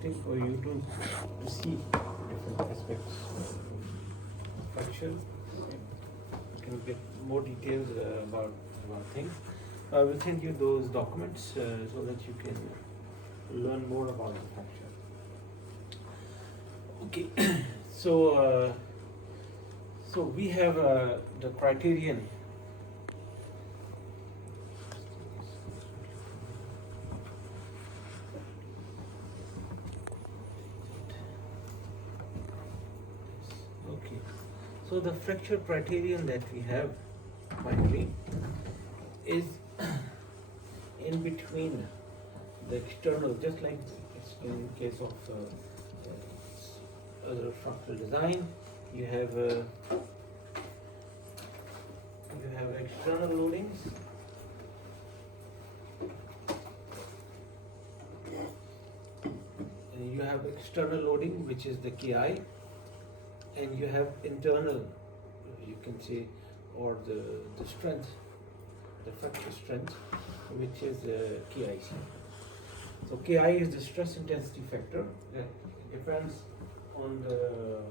for you to see different aspects of fracture. You can get more details about things. I will send you those documents so that you can learn more about the fracture. Okay, so we have the criterion. Okay, so the fracture criterion that we have finally is in between the external, just like it's in case of other structural design. You have external loadings, and you have external loading, which is the KI, and you have internal, you can say, or the strength, the fracture strength, which is KIC. So KI is the stress intensity factor. It depends on the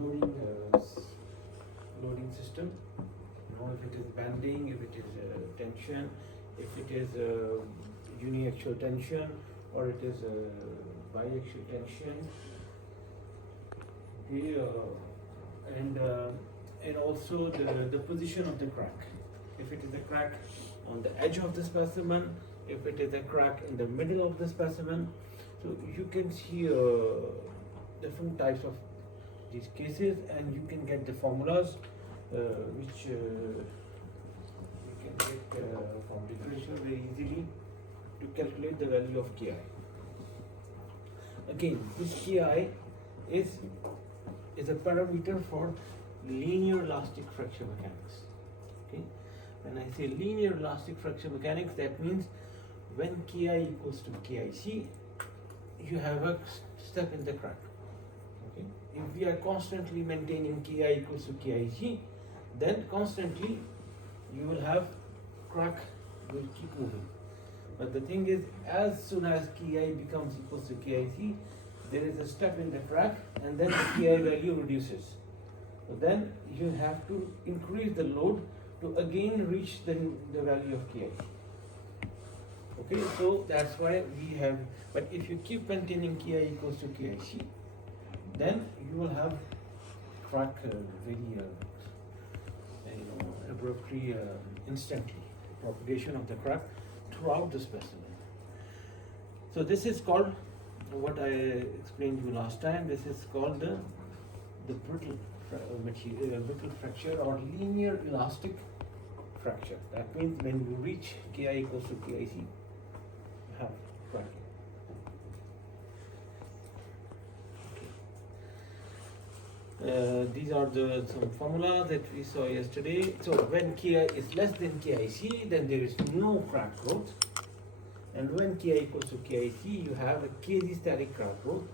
loading loading system. You know, if it is bending, if it is tension, if it is uniaxial tension, or it is biaxial tension. Okay, and also the position of the crack. If it is a crack on the edge of the specimen, if it is a crack in the middle of the specimen, so you can see different types of these cases, and you can get the formulas which you can get from literature very easily to calculate the value of Ki. Again, this Ki is a parameter for linear elastic fracture mechanics. Okay, when I say linear elastic fracture mechanics, that means when Ki equals to KIC, you have a step in the crack. Okay, if we are constantly maintaining Ki equals to KIC, then constantly you will have crack will keep moving. But the thing is, as soon as Ki becomes equals to KIC, there is a step in the crack, and then the Ki value reduces. So then you have to increase the load to again reach the value of Ki. Okay, so that's why we have, but if you keep maintaining Ki equals to KIC, then you will have crack very abruptly, instantly, propagation of the crack throughout the specimen. So this is called, what I explained to you last time, this is called the brittle brittle fracture or linear elastic fracture. That means when you reach Ki equals to KIC, you have cracking. These are some formulas that we saw yesterday. So when Ki is less than KIC, then there is no crack growth. And when Ki equals to KIC, you have a KZ static crack growth,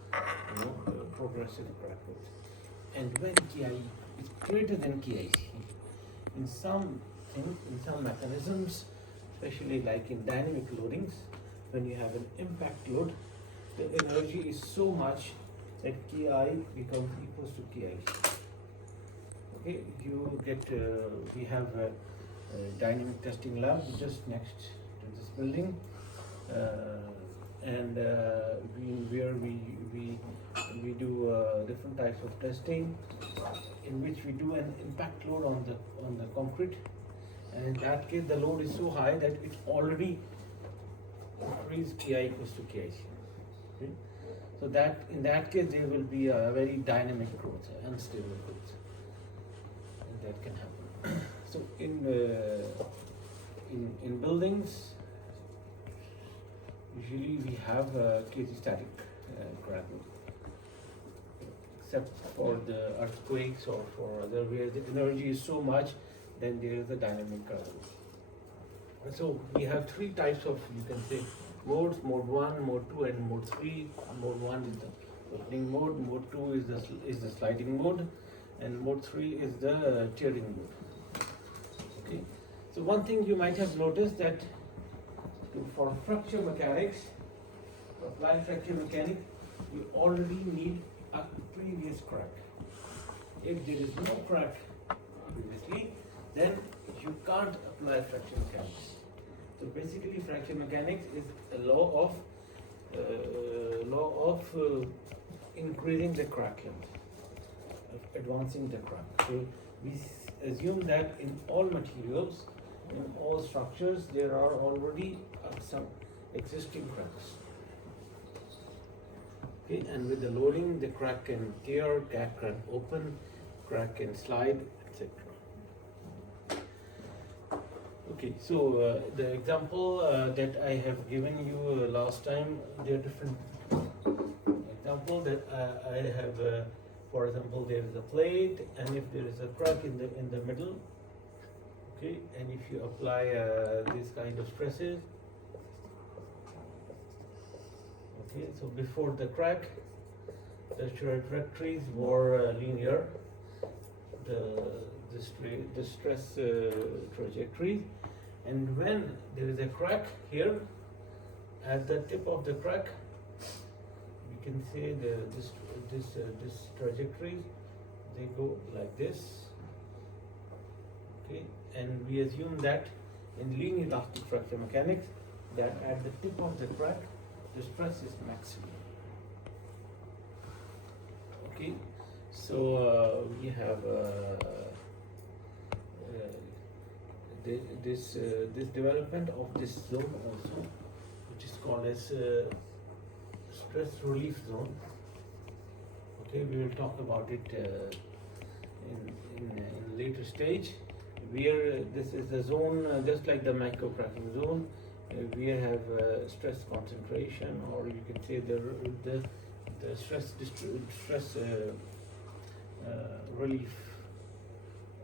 progressive crack growth. And when Ki is greater than KIC, in some things, in some mechanisms, especially like in dynamic loadings, when you have an impact load, the energy is so much that Ki becomes equals to KIC. Okay, you get, we have a dynamic testing lab just next to this building, and where we do different types of testing, in which we do an impact load on the concrete, and in that case the load is so high that it already increased Ki equals to KIC. Okay? So that in that case there will be a very dynamic growth, unstable growth, and that can happen. So in buildings, usually we have KZ static crack growth, except for the earthquakes or for other where the energy is so much, then there is a dynamic crack growth. So we have three types of, you can say, modes: mode 1, mode 2, and mode 3. Mode 1 is the opening mode, mode 2 is the sliding mode, and mode 3 is the tearing mode. Okay. So one thing you might have noticed that for fracture mechanics, For applied fracture mechanics, you already need a previous crack. If there is no crack previously, then you can't apply fracture mechanics. So basically, fracture mechanics is a law of increasing the crack length, of advancing the crack. So we assume that in all materials, in all structures, there are already some existing cracks. Okay, and with the loading, the crack can tear, crack can open, crack can slide, etc. Okay, so the example that I have given you last time, there are different examples that I have. For example, there is a plate, and if there is a crack in the middle, okay, and if you apply these kind of stresses, okay, so before the crack, the trajectories were linear, the stress trajectory, and when there is a crack here, at the tip of the crack, you can see this trajectories, they go like this, okay, and we assume that in linear elastic fracture mechanics, that at the tip of the crack, the stress is maximum. Okay, so we have this development of this zone also, which is called as stress relief zone. Okay, we will talk about it in later stage. Where this is a zone just like the micro cracking zone. We have stress concentration, or you can say the stress relief,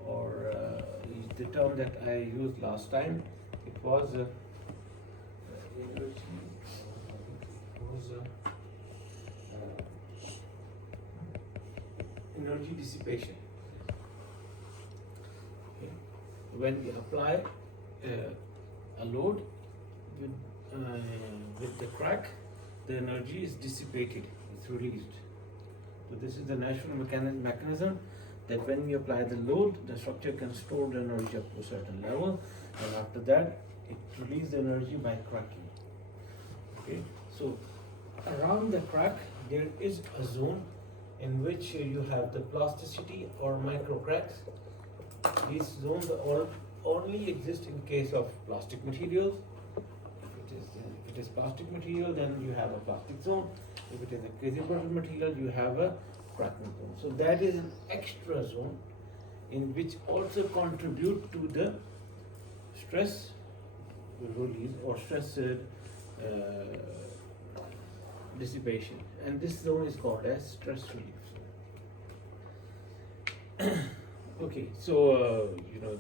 or the term that I used last time. It was energy dissipation. Okay. When we apply a load with the crack, the energy is dissipated, it's released. So this is the natural mechanism that when we apply the load, the structure can store the energy up to a certain level, and after that, it releases the energy by cracking. Okay, so around the crack, there is a zone in which you have the plasticity or micro cracks. These zones only exist in case of plastic materials. If it is plastic material, then you have a plastic zone. If it is a crucible material, you have a cracking zone. So that is an extra zone in which also contribute to the stress release or stress dissipation, and this zone is called as stress relief zone. Okay, so you know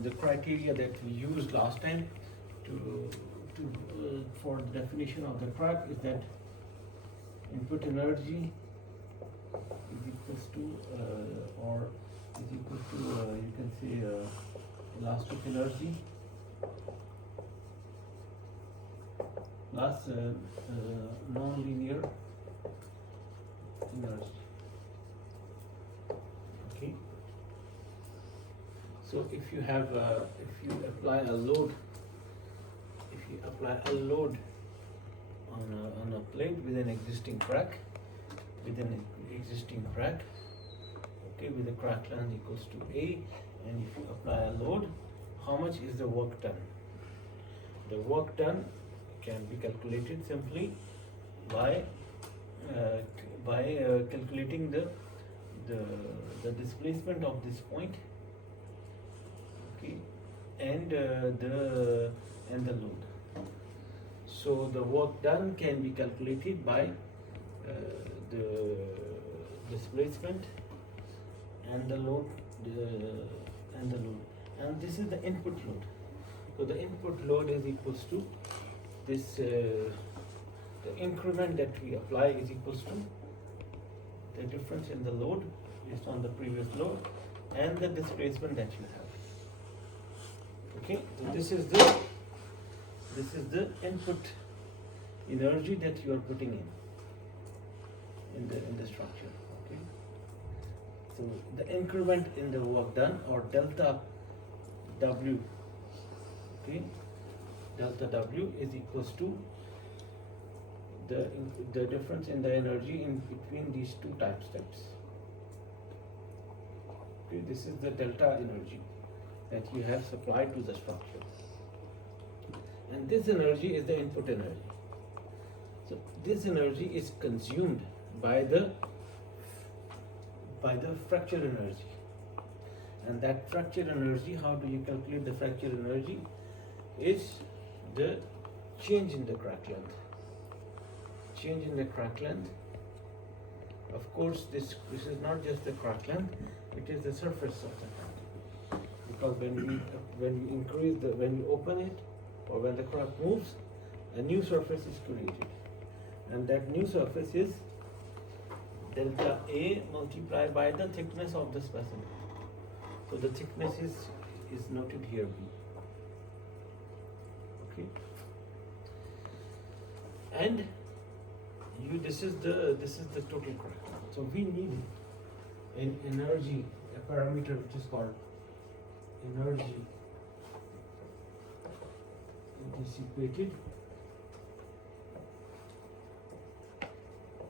the criteria that we used last time for the definition of the crack is that input energy is equals to or is equal to you can say elastic energy plus non-linear energy. Okay. So if you apply a load, on a plate with an existing crack, okay, with the crack length equals to A, and if you apply a load, how much is the work done? The work done can be calculated simply by calculating the displacement of this point, okay, and the load. So the work done can be calculated by the displacement and the load, and this is the input load. So the input load is equals to this, the increment that we apply is equals to the difference in the load based on the previous load and the displacement that you have. Okay, so this is the input energy that you are putting in the structure. Okay. So the increment in the work done, or delta W, okay, delta W is equals to the difference in the energy in between these two time steps. Okay, this is the delta energy that you have supplied to the structure, and this energy is the input energy. So this energy is consumed by the fracture energy, and that fracture energy, how do you calculate the fracture energy? Is the change in the crack length. Change in the crack length. Of course, this is not just the crack length; it is the surface of the crack. Because when you open it, or when the crack moves, a new surface is created, and that new surface is delta A multiplied by the thickness of the specimen. So the thickness is noted here, B. Okay. And this is the total crack. So we need an energy, a parameter which is called energy dissipated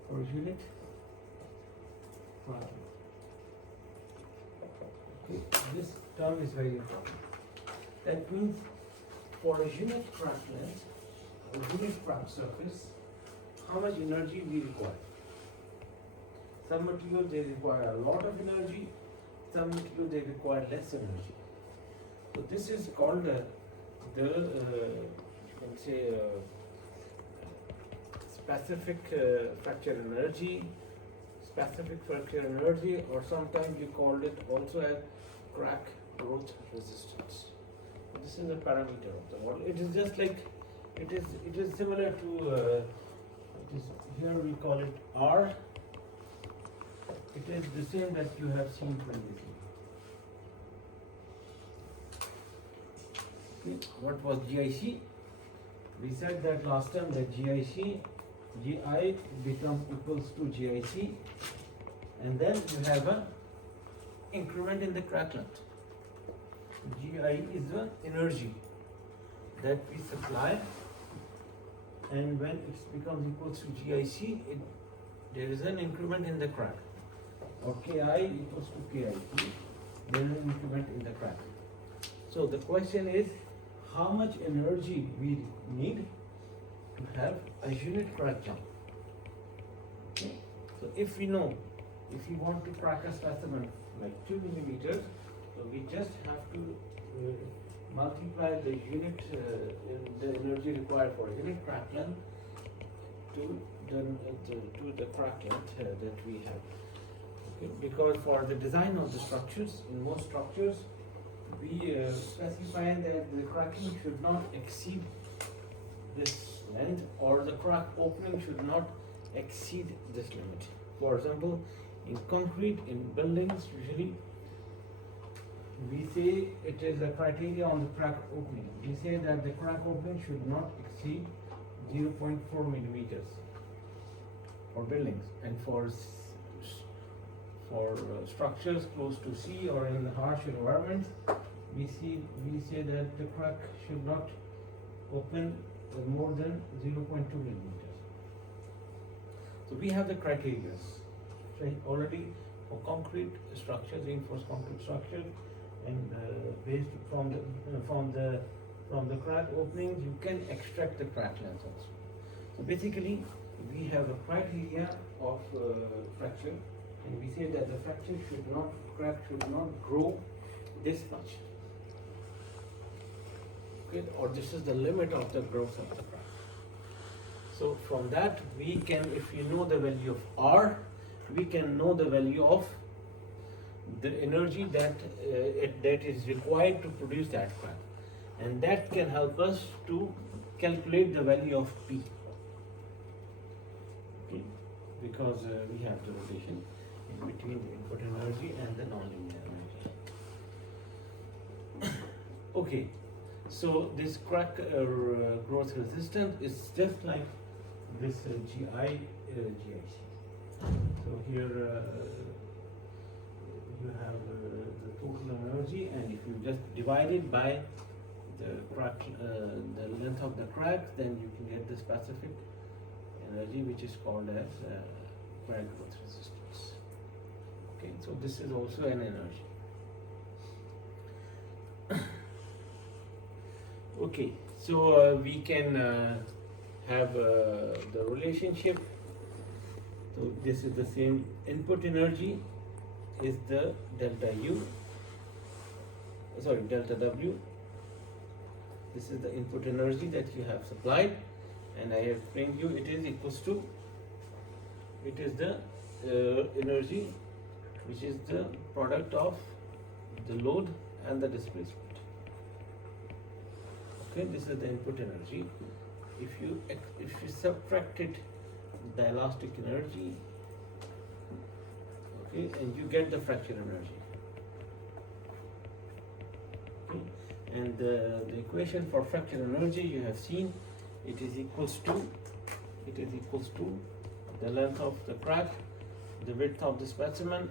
per unit crack. Okay, this term is very important. That means for a unit crack length, a unit crack surface, how much energy we require. Some materials they require a lot of energy, some materials they require less energy. So this is called you can say specific fracture energy, or sometimes you call it also as crack growth resistance. This is a parameter of the model. It is just like it is similar to here we call it R. It is the same that you have seen previously. Okay. What was GIC? We said that last time that GI becomes equals to GIC, and then you have a increment in the crack length. GI is the energy that we supply, and when it becomes equals to GIC, there is an increment in the crack, or KI equals to KIC, there is an increment in the crack. So the question is, how much energy we need to have a unit crack jump? Okay. So if we know, if we want to crack a specimen like 2 millimeters, so we just have to multiply the unit, the energy required for unit crack length to the crack length that we have. Okay. Because for the design of the structures, in most structures, we specify that the cracking should not exceed this length, or the crack opening should not exceed this limit. For example, in concrete, in buildings, usually we say it is a criteria on the crack opening. We say that the crack opening should not exceed 0.4 millimeters for buildings, and for structures close to sea or in harsh environments, we say that the crack should not open more than 0.2 millimeters. So we have the criteria already for concrete structures, reinforced concrete structure, and based from the crack openings, you can extract the crack length also. So basically, we have a criteria of fracture, and we say that the fracture crack should not grow this much. Okay, or this is the limit of the growth of the crack. So from that, we can, if we know the value of R, we can know the value of the energy that is required to produce that crack, and that can help us to calculate the value of P. Okay, because we have the relation in between the input energy and the nonlinear energy. Okay, so this crack growth resistance is just like this GIC. So here you have the total energy, and if you just divide it by the crack, the length of the crack, then you can get the specific energy, which is called as crack growth resistance. Okay, so this is also an energy. Okay, so we can have the relationship. So this is the same. Input energy is the delta W. This is the input energy that you have supplied, and I have explained you it is equals to, it is the energy which is the product of the load and the displacement. Okay, this is the input energy. If you subtracted the elastic energy, okay, and you get the fracture energy. Okay, and the equation for fracture energy you have seen, it is equals to the length of the crack, the width of the specimen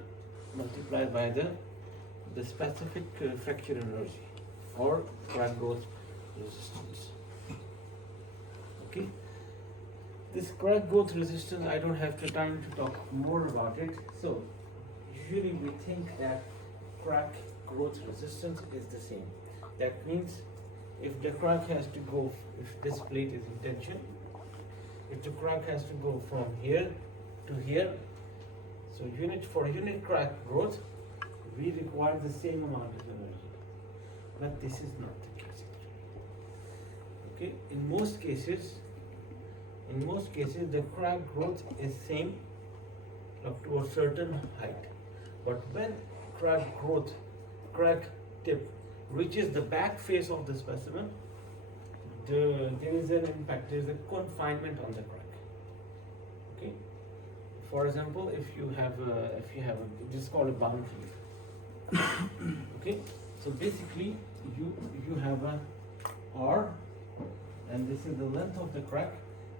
multiplied by the specific fracture energy or crack growth resistance. Okay, this crack growth resistance, I don't have the time to talk more about it. So usually we think that crack growth resistance is the same. That means if the crack has to go, if this plate is in tension, if the crack has to go from here to here, so unit crack growth, we require the same amount of energy. But this is not the case. Okay, in most cases the crack growth is same up to a certain height. But when crack tip reaches the back face of the specimen, there is an impact, there is a confinement on the crack. Okay. For example, if you have it is called a boundary. Okay. So basically, you have a R, and this is the length of the crack.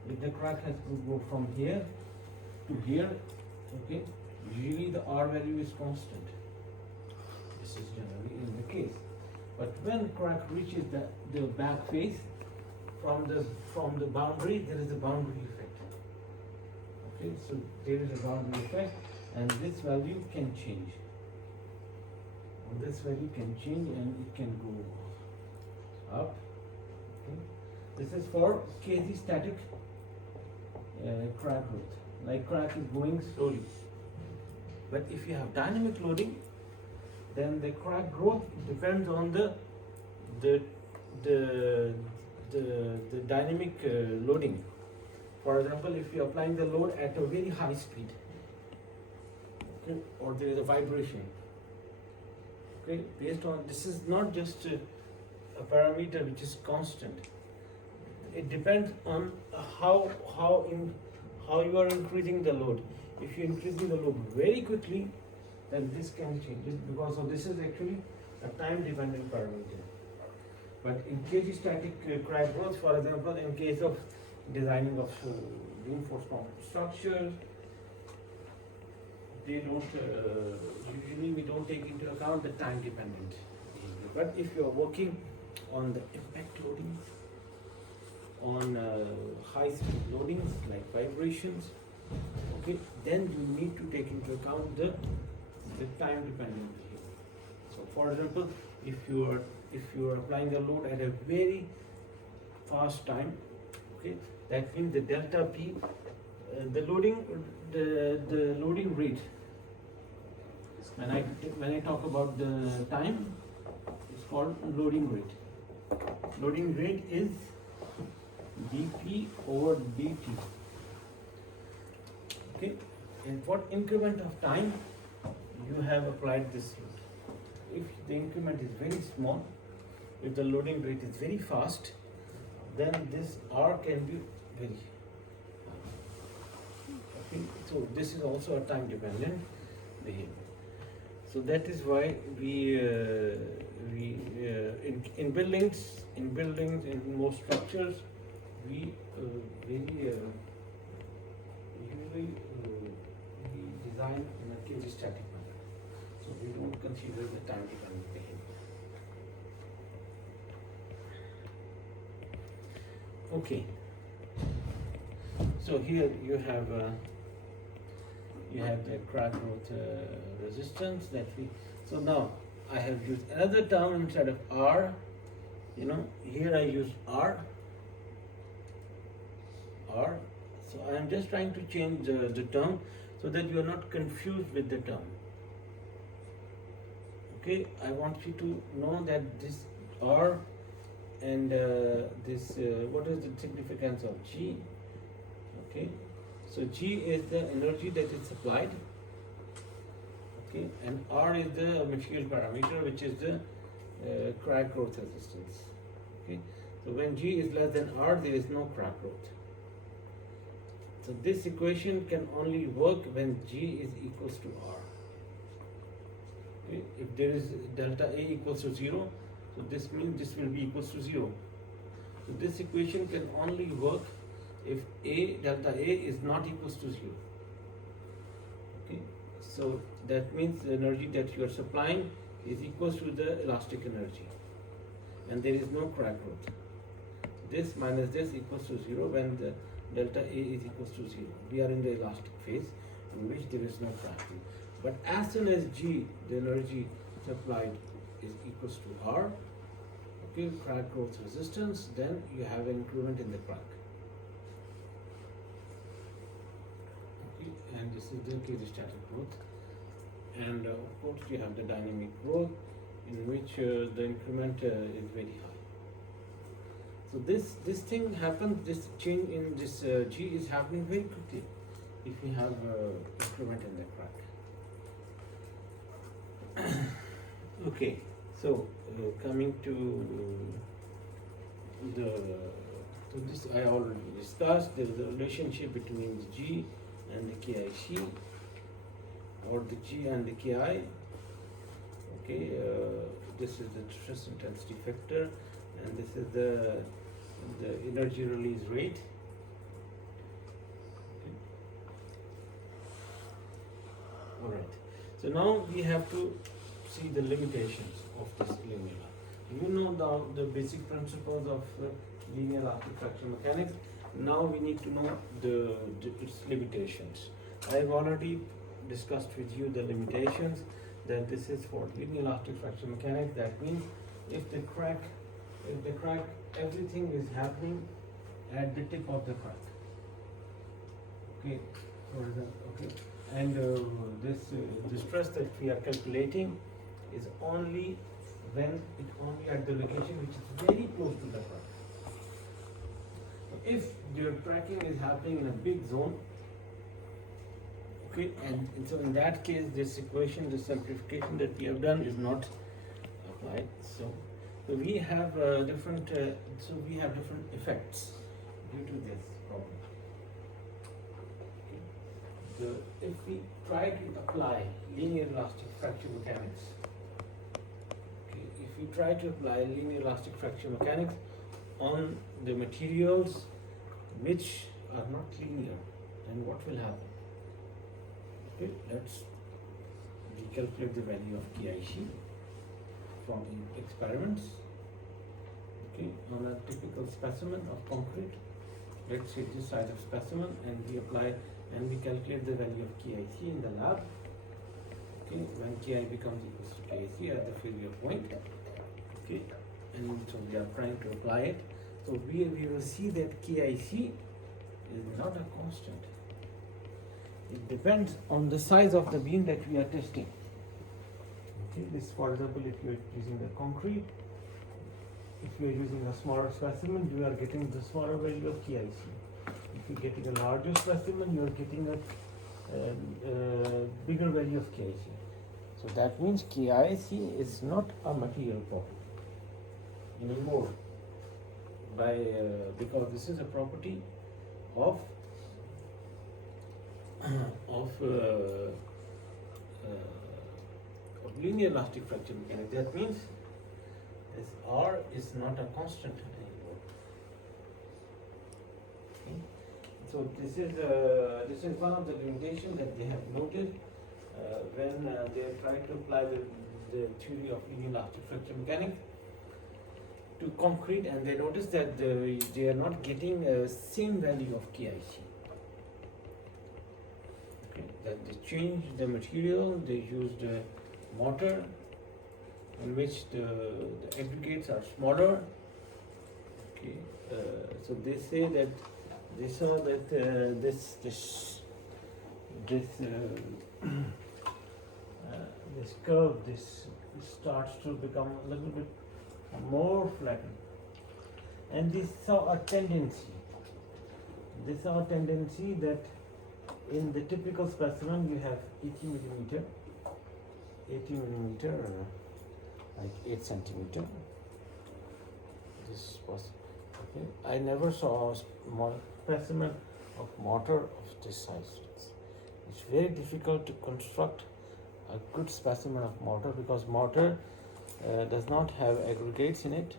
If the crack has to go from here to here, okay, usually the R value is constant. This is generally in the case. But when crack reaches the back face, from the boundary, there is a boundary effect. Okay, so there is a boundary effect, and this value can change. And this value can change, and it can go up. Okay. This is for quasi-static crack growth. Like crack is going slowly. But if you have dynamic loading, then the crack growth depends on the dynamic loading. For example, if you are applying the load at a very high speed, okay, or there is a vibration, okay, based on, this is not just a parameter which is constant. It depends on how you are increasing the load. If you are increasing the load very quickly, then this can change it, because of this is actually a time dependent parameter. But in quasi-static crack growth, for example, in case of designing of reinforced concrete structures, they don't usually we don't take into account the time dependent behavior. But if you are working on the impact loadings, on high speed loadings like vibrations, okay, then you need to take into account the time dependent behavior. So for example, if you are applying the load at a very fast time, okay, that means the delta P, the loading rate. When I talk about the time, it's called loading rate. Loading rate is dP over dt. Okay, in what increment of time you have applied this load. If the increment is very small, if the loading rate is very fast, then this R can be very high. Okay, so this is also a time dependent behavior. So that is why we in buildings, in most structures, we very define in a quasi-static manner. So we don't consider the time-dependent behavior. Okay. So here you have the crack growth resistance that we. So now I have used another term instead of R. You know, here I use R. So I am just trying to change the term so that you are not confused with the term. Okay, I want you to know that this R and this what is the significance of G? Okay, so G is the energy that is supplied. Okay, and R is the material parameter, which is the crack growth resistance. Okay, so when G is less than R, there is no crack growth. So this equation can only work when G is equals to R. Okay, if there is delta A equals to 0, so this means this will be equals to 0. So this equation can only work if delta A is not equals to 0. Okay, so that means the energy that you are supplying is equals to the elastic energy, and there is no crack growth. This minus this equals to 0 when the delta A is equals to 0. We are in the elastic phase in which there is no cracking. But as soon as G, the energy supplied, is equals to R, okay, crack growth resistance, then you have an increment in the crack. Okay, and this is the quasi-static growth. And of course you have the dynamic growth in which the increment is very high. So this thing happens, this change in this G is happening very quickly if we have increment in the crack. Okay, so coming to this I already discussed. There is a relationship between the G and the KIC, or the G and the KI. Okay, this is the stress intensity factor, and this is the energy release rate. Okay. All right. So now we have to see the limitations of this formula. You know the basic principles of linear elastic fraction mechanics. Now we need to know its limitations. I have already discussed with you the limitations, that this is for linear elastic fraction mechanics. That means if the crack, everything is happening at the tip of the crack. Okay, for example, okay, and the stress that we are calculating is only at the location which is very close to the crack. If your cracking is happening in a big zone, okay, and so in that case, this equation, this simplification that we have done is not applied. So we have different effects due to this problem. Okay. If we try to apply linear elastic fraction mechanics, okay, if we try to apply linear elastic fraction mechanics on the materials which are not linear, then what will happen? Okay, let's recalculate the value of KIC from experiments. Okay, on a typical specimen of concrete, let's say this size of specimen, and we calculate the value of KIC in the lab. Okay, when KI becomes equals to KIC at the failure point. Okay, and so we are trying to apply it. So we will see that KIC is not a constant. It depends on the size of the beam that we are testing. Okay, this, for example, if you are using the concrete, if you are using a smaller specimen, you are getting the smaller value of KIC. If you are getting a larger specimen, you are getting a bigger value of KIC. So that means KIC is not a material property anymore, because this is a property of linear elastic fraction mechanics. That means this R is not a constant anymore. Okay. So this is one of the limitations that they have noted, when they are trying to apply the theory of linear elastic fracture mechanics to concrete, and they notice that they are not getting same value of KIC. Okay, that they changed the material, they used mortar in which the aggregates are smaller. Okay, so they say that they saw that this curve, this starts to become a little bit more flattened, and they saw a tendency. They saw a tendency that in the typical specimen you have 80 millimeter, like 8 centimeter. This was okay. I never saw a small specimen of mortar of this size. It's very difficult to construct a good specimen of mortar because mortar does not have aggregates in it,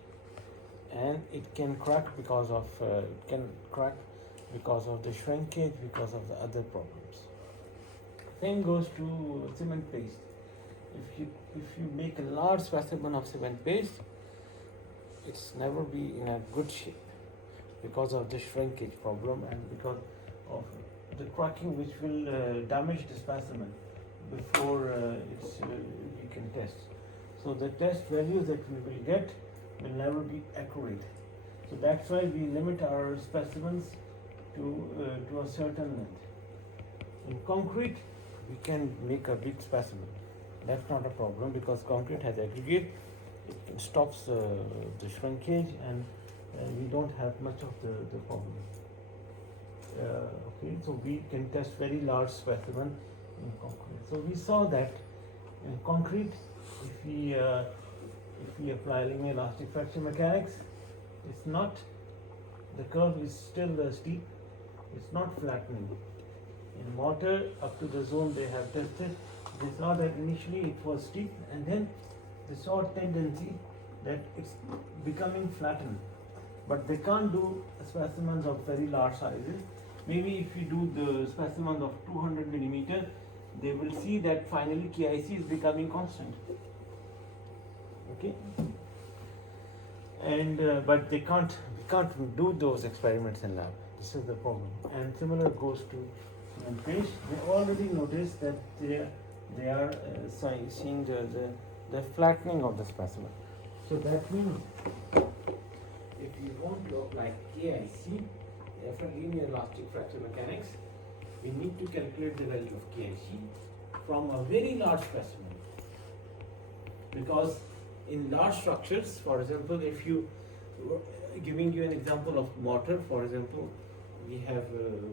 and it can crack because of the shrinkage, because of the other problems. Same goes to cement paste. If you make a large specimen of cement paste, it's never be in a good shape because of the shrinkage problem and because of the cracking, which will damage the specimen before you can test. So the test values that we will get will never be accurate. So that's why we limit our specimens to a certain length. In concrete, we can make a big specimen. That's not a problem because concrete has aggregate. It stops the shrinkage, and we don't have much of the problem. Okay, so we can test very large specimen in concrete. So we saw that in concrete, if we apply linear elastic fracture mechanics, it's not, the curve is still steep, it's not flattening. In mortar, up to the zone they have tested, they saw that initially it was steep, and then they saw a tendency that it's becoming flattened. But they can't do specimens of very large sizes. Maybe if you do the specimens of 200 millimeter, they will see that finally KIC is becoming constant. Okay, and but we can't do those experiments in lab. This is the problem. And similar goes to cement paste. They already noticed that they are seeing the flattening of the specimen. So that means if you want to apply KIC for linear elastic fracture mechanics, we need to calculate the value of KIC from a very large specimen. Because in large structures, for example, if you, giving you an example of mortar, for example, we have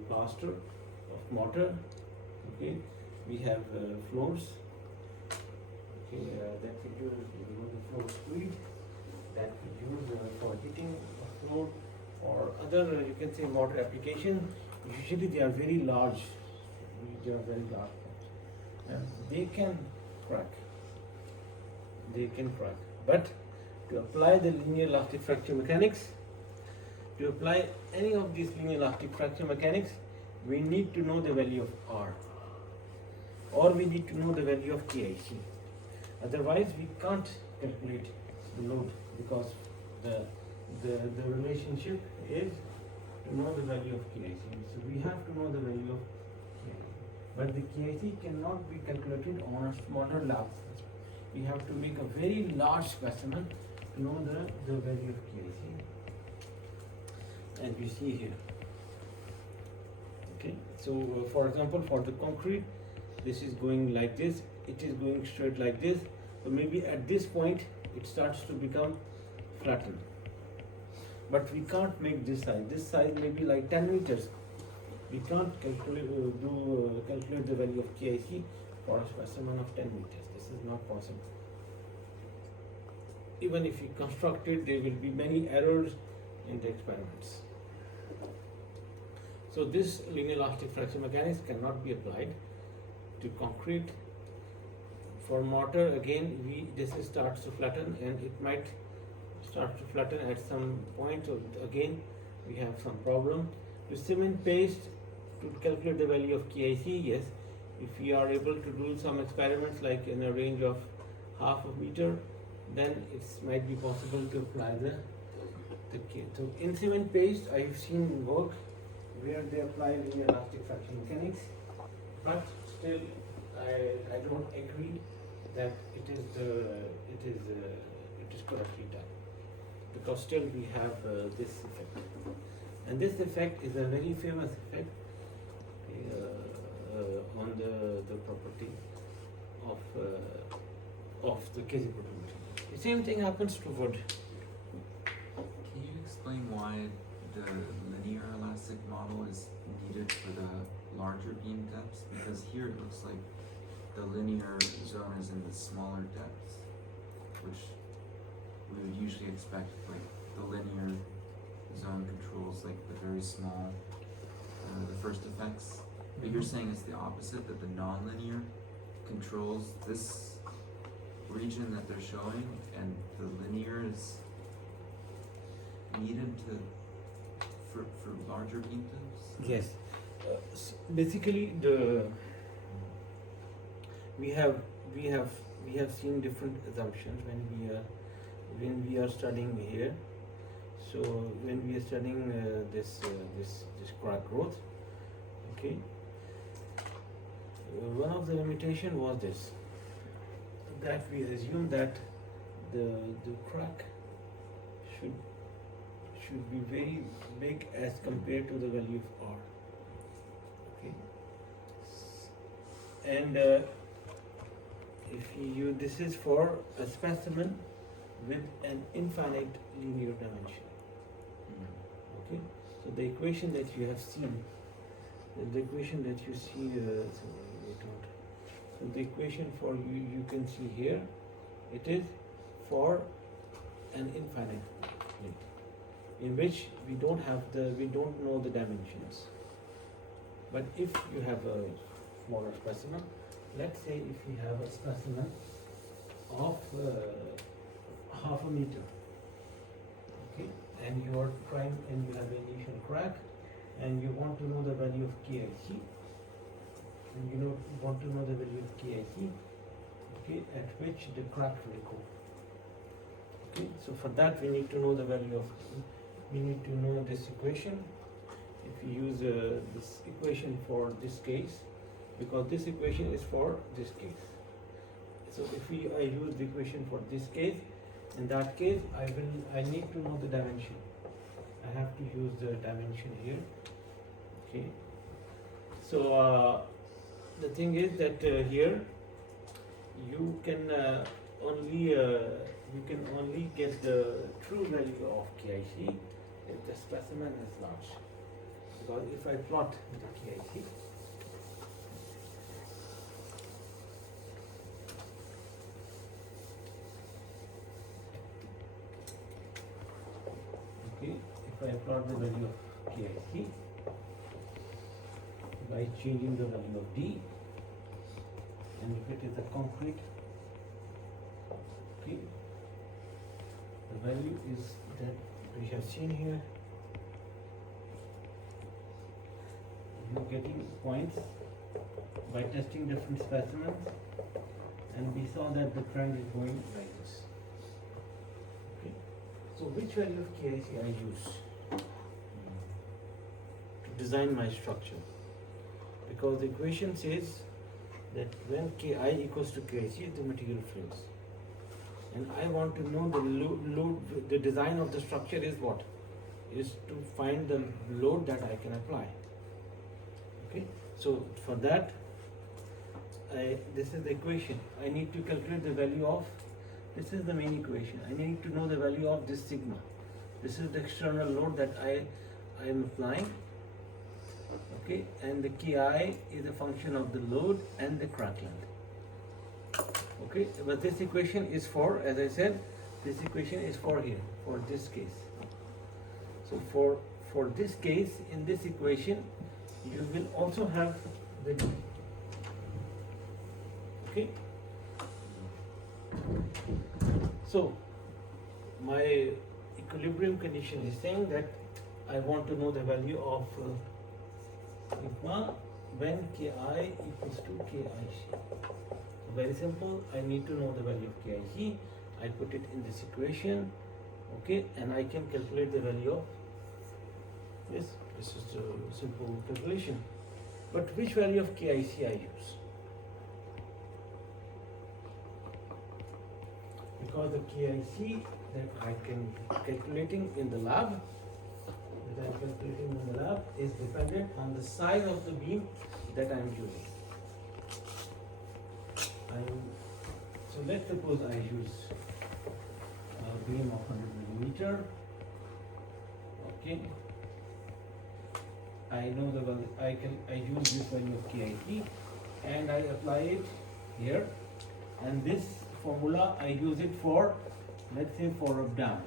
plaster of mortar, okay, we have floors, okay, that we use, the floor screed, that we use for heating the floor, or other, you can say, mortar application. Usually they are very large, and they can crack. But to apply the linear elastic fracture mechanics, to apply any of these linear elastic fracture mechanics, we need to know the value of R, or we need to know the value of KIC. Otherwise, we can't calculate the load, because the relationship is to know the value of KIC. So we have to know the value of KIC. But the KIC cannot be calculated on a smaller lab. We have to make a very large specimen to know the value of KIC. And you see here. Okay, so for example, for the concrete, this is going like this, it is going straight like this. So maybe at this point it starts to become flattened. But we can't make this size. This size may be like 10 meters. We can't calculate the value of KIC for a specimen of 10 meters. This is not possible. Even if you construct it, there will be many errors in the experiments. So this linear elastic fracture mechanics cannot be applied to concrete. For mortar, again, this starts to flatten, and it might start to flatten at some point. So again, we have some problem. To cement paste, to calculate the value of KIC, yes, If we are able to do some experiments like in a range of half a meter, then it might be possible to apply the K. So in cement paste, I have seen work where they apply linear elastic fraction mechanics, but still I don't agree that it is correctly done, because still we have this effect, and this effect is a very famous effect on the property of the Kaziphoto material. The same thing happens to wood. Can you explain why the linear elastic model is needed for the larger beam depths? Because here it looks like the linear zone is in the smaller depths, which we would usually expect, like the linear zone controls like the very small, the first effects. But you're saying it's the opposite, that the non-linear controls this region that they're showing, and the linear is needed for larger beam depths? Yes. Basically, we have seen different assumptions when we are studying here. So when we are studying this crack growth, okay. One of the limitation was this, that we assume that the crack should be very big as compared to the value of R. Okay. And if you this is for a specimen with an infinite linear dimension. Okay. So the equation that you have seen, the equation that you see, so the equation for you can see here, it is for an infinite length, in which we don't know the dimensions. But if you have a smaller specimen, let's say if you have a specimen of half a meter, okay, and you are trying and you have an initial crack, and you want to know the value of KIC, and you want to know the value of KIC, okay, at which the crack will go. Okay, so for that we need to know the value of, we need to know this equation. If you use this equation for this case, because this equation is for this case. So if I use the equation for this case, in that case I need to know the dimension. I have to use the dimension here. Okay. So the thing is that here you can only get the true value of KIC if the specimen is large. Because if I plot the KIC, okay, if I plot the value of KIC by changing the value of D, and if it is a concrete, okay, the value is that we have seen here. You're getting points by testing different specimens, and we saw that the trend is going like this. Okay. So which value of KIC I use to design my structure? Because the equation says that when Ki equals to KIC, the material flows. And I want to know the load, the design of the structure is what? Is to find the load that I can apply. Okay, so for that, this is the equation. I need to calculate the value of, this is the main equation. I need to know the value of this sigma. This is the external load that I am applying. Okay, and the Ki is a function of the load and the crack length. Okay, but this equation is for, as I said, this equation is for here, for this case. So for this case, in this equation, you will also have the D. Okay. So my equilibrium condition is saying that I want to know the value of sigma when Ki equals to KIC. So very simple, I need to know the value of KIC. I put it in this equation, okay, and I can calculate the value of this. This is a simple calculation. But which value of KIC I use? Because the KIC that I can calculating in the lab, is dependent on the size of the beam that I am using. So let's suppose I use a beam of 100 millimeter. Okay. I know the value. I use this value of KIC and I apply it here. And this formula I use it for, let's say, for a dam.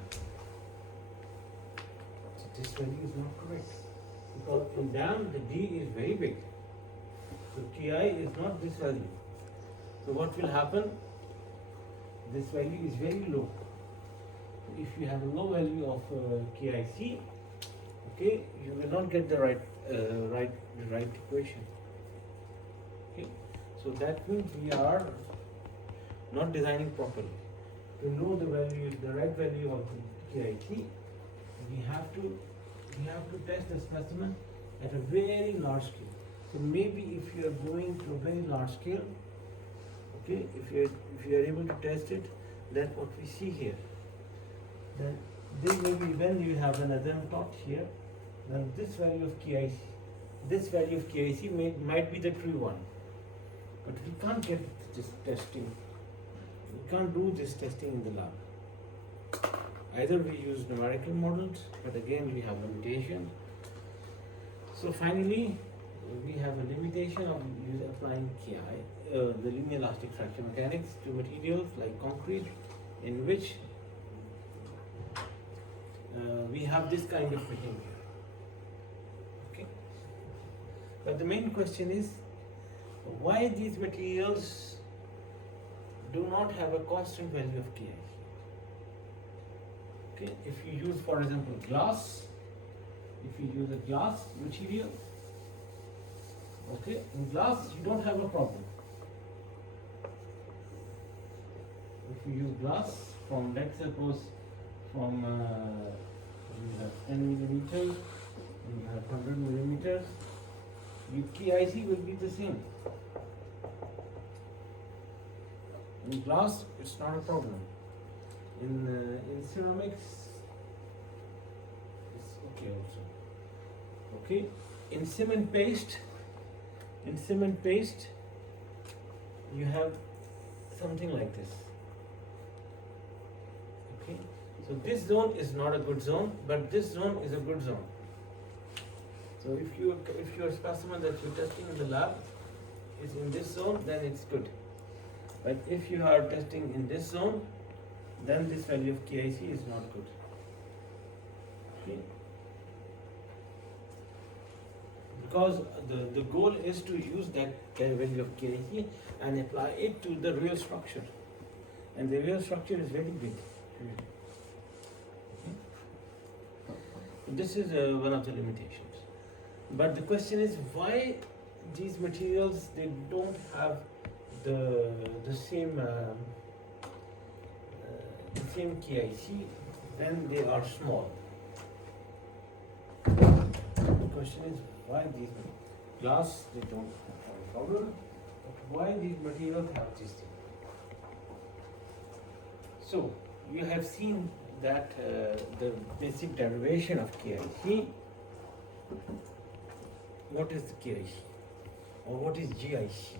So this value is not correct because in dam the D is very big. So Ki is not this value. So what will happen? This value is very low. If you have a low value of KIC, okay, you will not get the right equation. Okay, so that means we are not designing properly. To know the right value of the KIC, we have to test the specimen at a very large scale. So maybe if you are going to a very large scale, okay, if you are able to test it, then what we see here, then this maybe when you have an asymptote here, then this value of KIC might be the true one. But we can't get this testing. We can't do this testing in the lab. Either we use numerical models, but again we have limitation. So finally, we have a limitation of applying Ki, the linear elastic fracture mechanics to materials like concrete, in which we have this kind of behavior. Okay. But the main question is, why these materials do not have a constant value of Ki? Okay. If you use, for example, glass, if you use a glass material, okay, in glass you don't have a problem. If you use glass from, let's suppose, from you have 10 millimeters, you have 100 millimeters, your KIC will be the same. In glass, it's not a problem. In ceramics, it's okay also. Okay, in cement paste, you have something like this. Okay, so this zone is not a good zone, but this zone is a good zone. So if your specimen that you're testing in the lab is in this zone, then it's good. But if you are testing in this zone, then this value of KIC is not good. Okay. Because the goal is to use that value of KIC and apply it to the real structure. And the real structure is very big. Okay. This is one of the limitations. But the question is, why these materials, they don't have the same KIC when they are small? The question is, why these glass, they don't have a problem, but why these materials have this thing? So you have seen that the basic derivation of KIC. What is the KIC? Or what is GIC?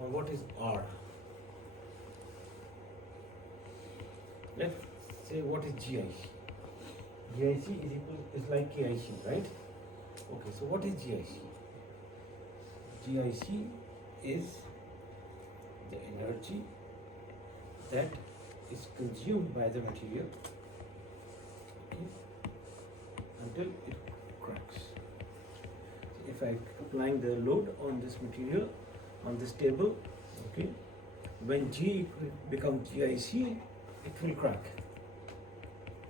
Or what is R? Let's say what is GIC. GIC is like KIC, right? Okay, so what is GIC? GIC is the energy that is consumed by the material, okay, until it cracks. So if I applying the load on this material, on this table, okay, when G becomes GIC, it will crack.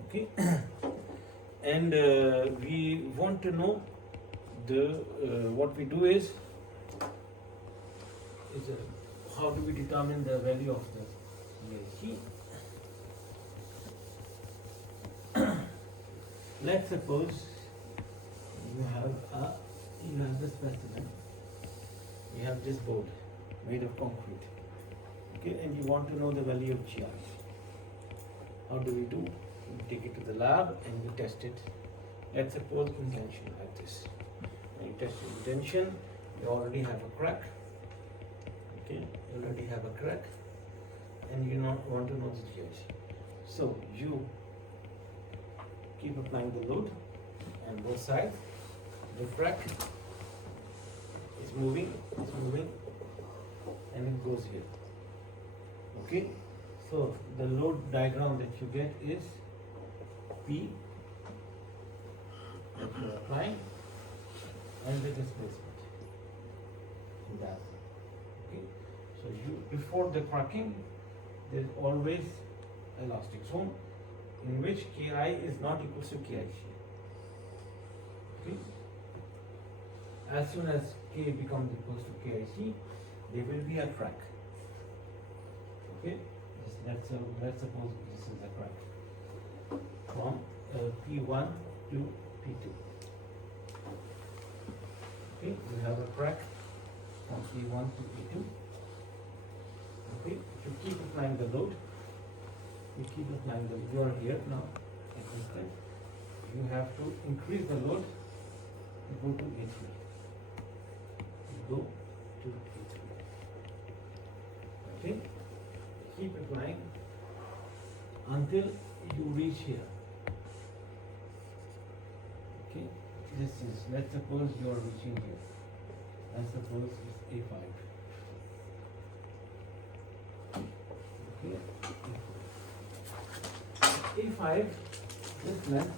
Okay, and we want to know what we do is is a, how do we determine the value of the GIC? Let's suppose you have the specimen. You have this board made of concrete. Okay, and you want to know the value of GI. How do we do? We take it to the lab and we test it. Let's suppose in tension like this. When you test it in tension, you already have a crack. Okay, you already have a crack, and you not want to know the GIC. So you keep applying the load on both sides. The crack is moving, and it goes here. Okay, so the load diagram that you get is P that you are applying and the displacement in that. Okay, so you before the cracking, there is always elastic zone in which Ki is not equal to Kic. Okay, as soon as K becomes equal to Kic, there will be a crack. Okay, let's suppose this is a crack from P1 to P2. Okay, you have a crack from P1 to P2. Okay, if you keep applying the load, you are here now at this time. You have to increase the load to go to A3. Go to A3. Okay, keep applying until you reach here. Okay, this is, let's suppose you are reaching here. Let's suppose it's A5. Okay, A5, this length,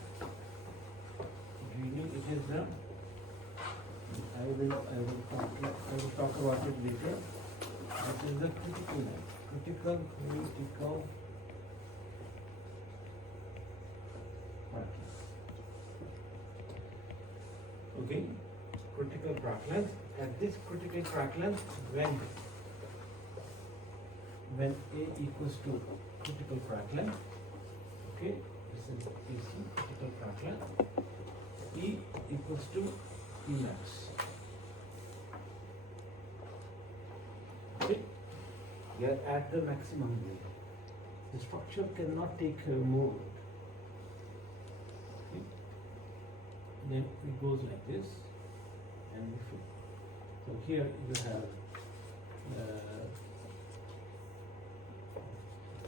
really it is the, I will talk about it later. This is the critical length. Critical crack length. Okay, critical crack length. At this critical crack length, when A equals to critical crack length, okay, this is AC, critical crack length, E equals to E max. Okay, we are at the maximum load. The structure cannot take more load. Okay. Then it goes like this, and we fill. So here you have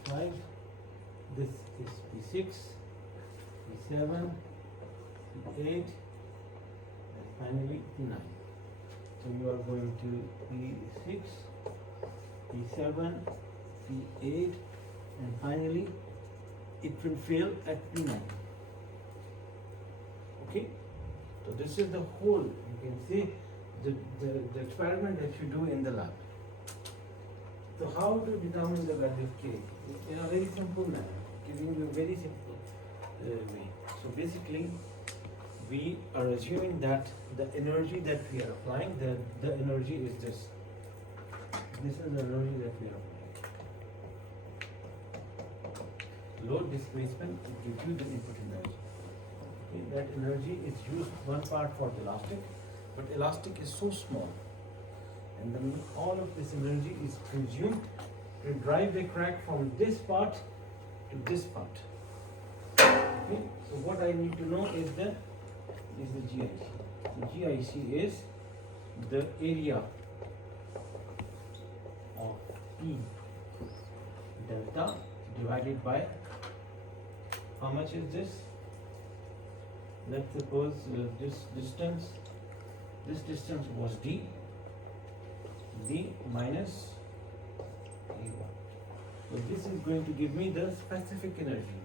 5. This is P6, P7, P8, and finally P9. So you are going to P6, P7, P8, and finally it will fail at P9. Okay, so this is the whole, you can see the experiment that you do in the lab. So how to determine the value of K? In a very simple manner, giving you a very simple way. So basically, we are assuming that the energy that we are applying, the energy is this. This is the energy that we are applying. Load displacement will give you the input energy. Okay, that energy is used one part for the elastic, but elastic is so small. And then all of this energy is consumed to drive the crack from this part to this part. Okay, so what I need to know is the GIC. The GIC is the area of P delta divided by, how much is this? Let's suppose this distance was D minus A1. So this is going to give me the specific energy,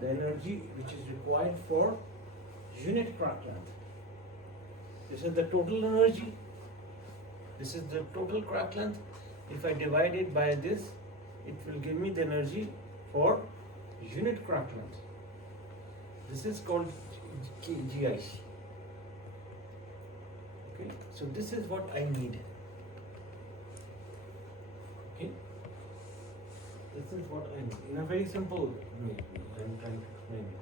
the energy which is required for unit crack length. This is the total energy. This is the total crack length. If I divide it by this, it will give me the energy for unit crack length. This is called GIC. Okay, so this is what I need. This is what I'm in a very simple way. I'm trying to explain it.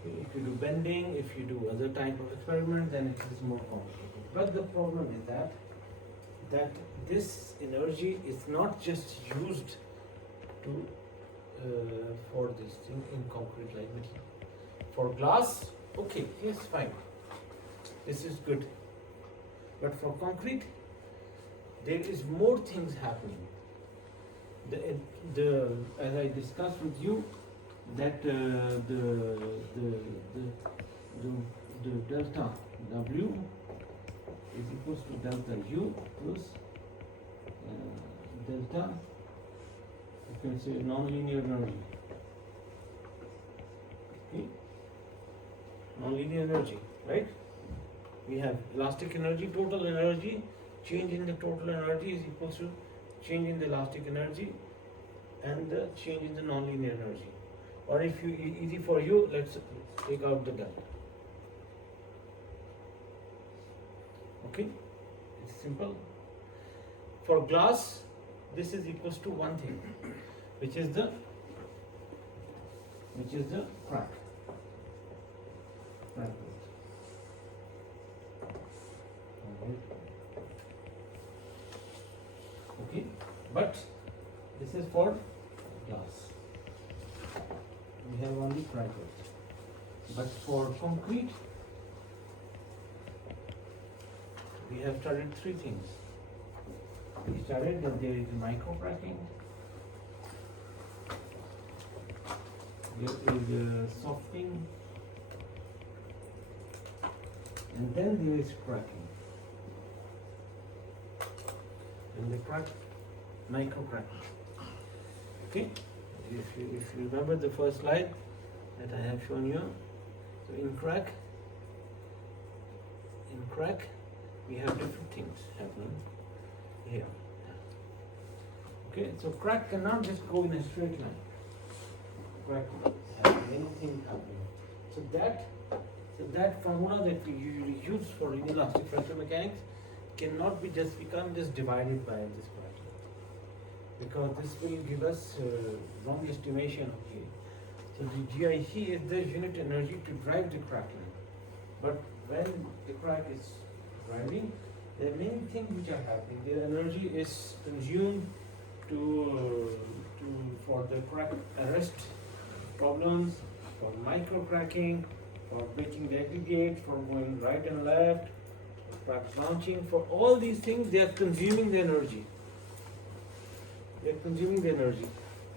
Okay, if you do bending, if you do other type of experiment, then it is more complicated. But the problem is that this energy is not just used to for this thing in concrete like material. For glass, okay, yes, fine. This is good. But for concrete, there is more things happening. As I discussed with you, that the delta W is equals to delta U plus delta, you can say nonlinear energy. Okay? Nonlinear energy, right? We have elastic energy, total energy, change in the total energy is equals to change in the elastic energy and the change in the nonlinear energy. Or if you easy for you, let's take out the delta. Okay, it's simple. For glass, this is equals to one thing, which is the crack. Okay, but this is for glass. We have only crack width. But for concrete, we have started three things. We started that there is micro cracking, there is softening, and then there is cracking. And the crack, micro cracking. Okay? If you remember the first slide that I have shown you, so in crack, we have different things happening here. Okay, so crack cannot just go in a straight line. Crack has many things happening. So that formula that we usually use for inelastic fracture mechanics cannot be just, we can't just divide it by this quantity, because this will give us wrong estimation of G. So the GIC is the unit energy to drive the cracking. But when the crack is driving, there are many things which are happening. The energy is consumed for the crack arrest problems, for micro cracking, for breaking the aggregate, for going right and left, for crack launching. For all these things, they are consuming the energy.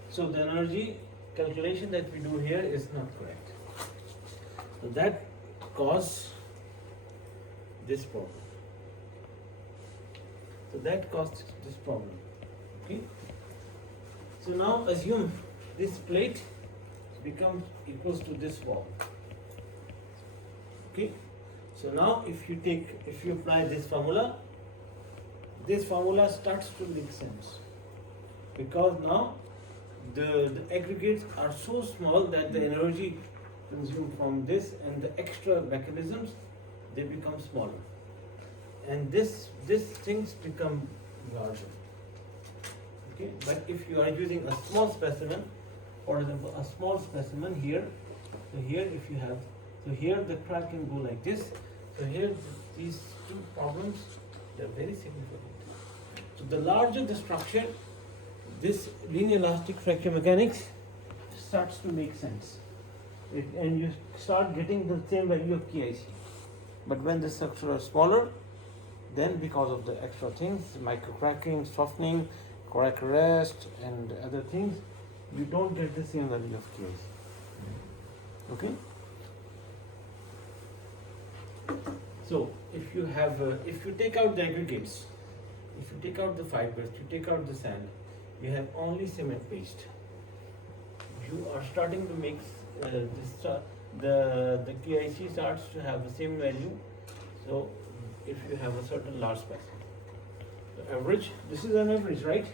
So the energy calculation that we do here is not correct. So that causes this problem. Okay. So now assume this plate becomes equals to this wall. Okay. So now if you apply this formula starts to make sense, because now the aggregates are so small that the energy consumed from this and the extra mechanisms, they become smaller, and this things become larger. Okay, but if you are using a small specimen, for example, a small specimen here, so here if you have, so here the crack can go like this. So here these two problems, they are very significant. So the larger the structure, this linear elastic fracture mechanics starts to make sense, and you start getting the same value of KIC. But when the structure are smaller, then because of the extra things, micro cracking, softening, crack arrest, and other things, you don't get the same value of KIC. Okay. So if you have, if you take out the aggregates, if you take out the fibers, you take out the sand, you have only cement paste. You are starting to make the KIC starts to have the same value. So if you have a certain large specimen, the average, this is an average, right?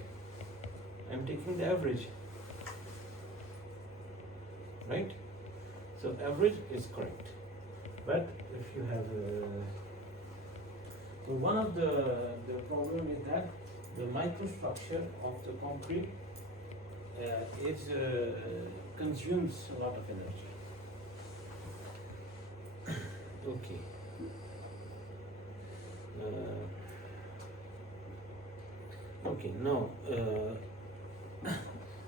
I'm taking the average, right? So average is correct. But if you have so one of the problem is that the microstructure of the concrete consumes a lot of energy. Okay. Okay, now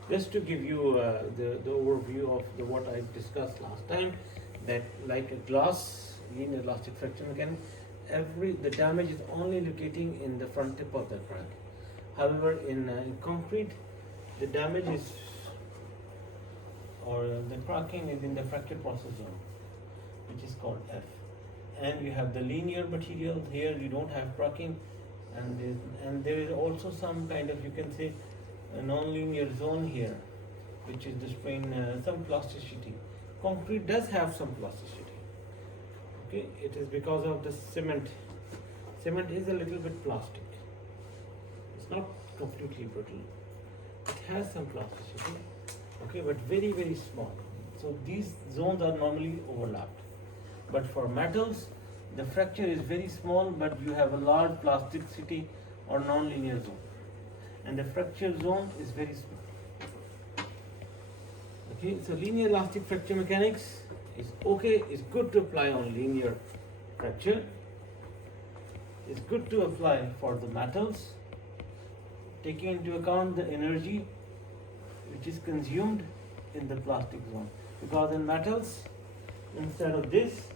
just to give you the overview of what I discussed last time, that like a glass linear elastic fracture mechanics, the damage is only locating in the front tip of the crack. However, in concrete, the damage is, or the cracking is in the fracture process zone, which is called F. And you have the linear material here. You don't have cracking, and there is also some kind of, you can say, a non-linear zone here, which is the strain, some plasticity. Concrete does have some plasticity. Okay, it is because of the cement. Cement is a little bit plastic. It's not completely brittle. It has some plasticity. Okay, but very, very small. So these zones are normally overlapped. But for metals, the fracture is very small, but you have a large plasticity or non-linear zone. And the fracture zone is very small. Okay, so linear elastic fracture mechanics is okay, it's good to apply on linear fracture. It's good to apply for the metals, taking into account the energy which is consumed in the plastic zone. Because in metals, instead of this,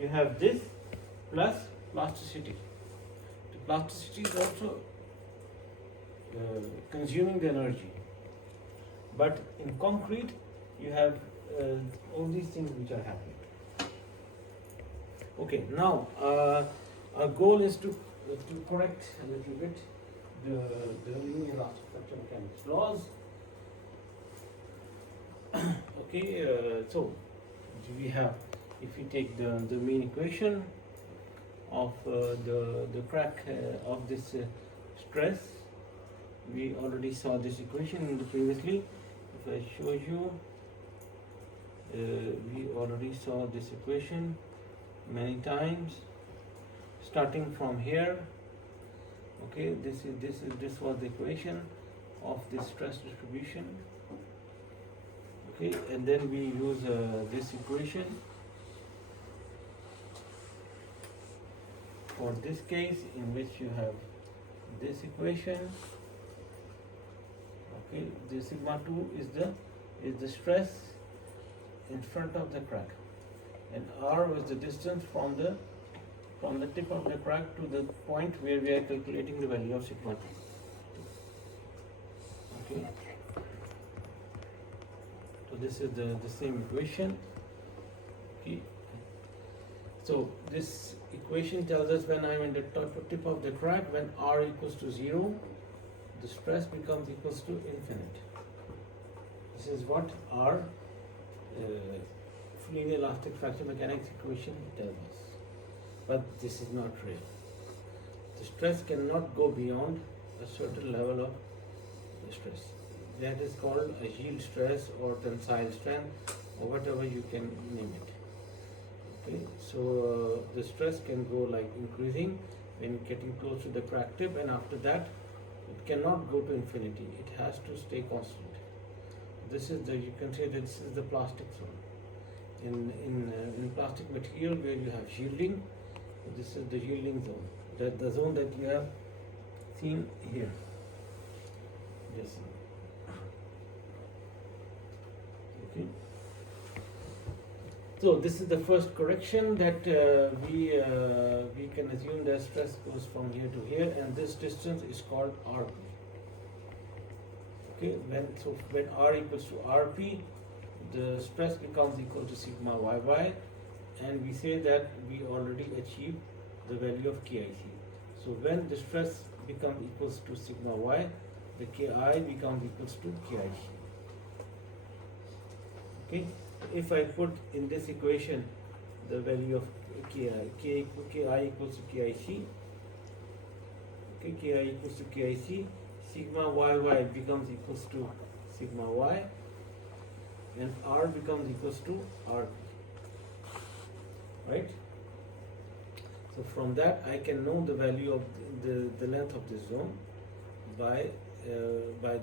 you have this plus plasticity. The plasticity is also consuming the energy. But in concrete, you have all these things which are happening. Okay, now our goal is to correct a little bit the linear elastic fracture mechanics laws. Okay, so we have, if you take the main equation of the crack of this stress, we already saw this equation in the previously. If I show you, we already saw this equation many times, starting from here. Okay, this was the equation of this stress distribution. Okay, and then we use this equation for this case, in which you have this equation. Okay, the sigma 2 is the stress in front of the crack, and R was the distance from the tip of the crack to the point where we are calculating the value of sigma 2. Okay, so this is the same equation. Okay, so this equation tells us when I'm in the tip of the crack, when R equals to 0, the stress becomes equals to infinite. This is what our linear elastic fracture mechanics equation tells us. But this is not real. The stress cannot go beyond a certain level of stress. That is called a yield stress or tensile strength, or whatever you can name it. Okay, so the stress can go like increasing when getting close to the crack tip, and after that it cannot go to infinity. It has to stay constant. This is you can say that this is the plastic zone. In plastic material where you have yielding, this is the yielding zone. That the zone that you have seen here. Yes. Okay. So this is the first correction, that we can assume that stress goes from here to here, and this distance is called RP. Okay, when R equals to RP, the stress becomes equal to sigma YY, and we say that we already achieved the value of KIC. So when the stress becomes equals to sigma Y, the KI becomes equals to KIC. Okay, if I put in this equation the value of KI equals to KIC, okay, KI equals to KIC, sigma YY becomes equals to sigma Y, and R becomes equals to RP, right? So from that I can know the value of the length of this zone by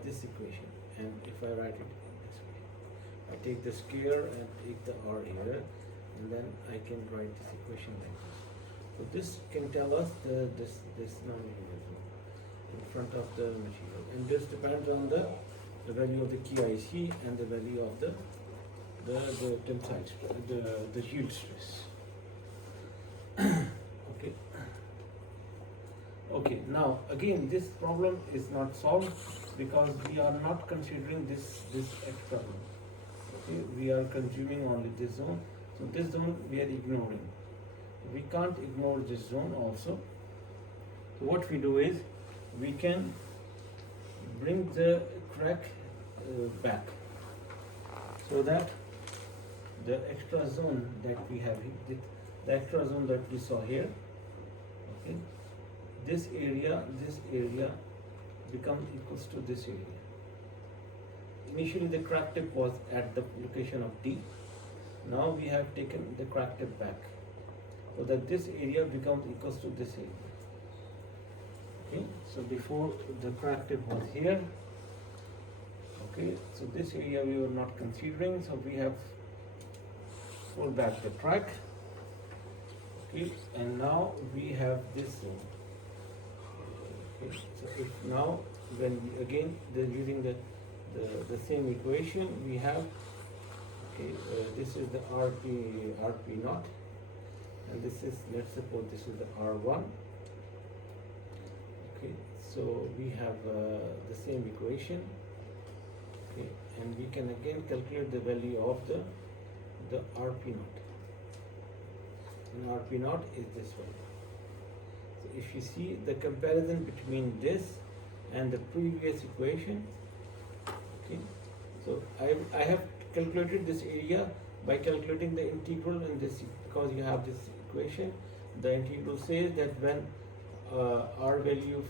this equation. And if I write it in this way, I take the square and take the r here, and then I can write this equation like this. So this can tell us this non-linear zone in front of the material, and this depends on the value of the KIC and the value of the tensile stress, the yield stress. Okay. Okay, now again this problem is not solved because we are not considering this extra zone. Okay, we are consuming only this zone. So this zone we are ignoring. We can't ignore this zone also. So what we do is we can bring the crack back so that the extra zone that we have, the extra zone that we saw here, okay, this area becomes equals to this area. Initially the crack tip was at the location of D. Now we have taken the crack tip back so that this area becomes equals to this area. Okay, so before the crack tip was here. Okay, so this area we were not considering, so we have pulled back the track. Okay, and now we have this zone. Okay, so if now when we again using the same equation we have, okay, this is the RP naught, and this is, let's suppose this is the R1. Okay, so we have the same equation. Okay, and we can again calculate the value of the RP naught, and RP naught is this one. So if you see the comparison between this and the previous equation, okay, so I have calculated this area by calculating the integral in this, because you have this equation. The integral says that when R value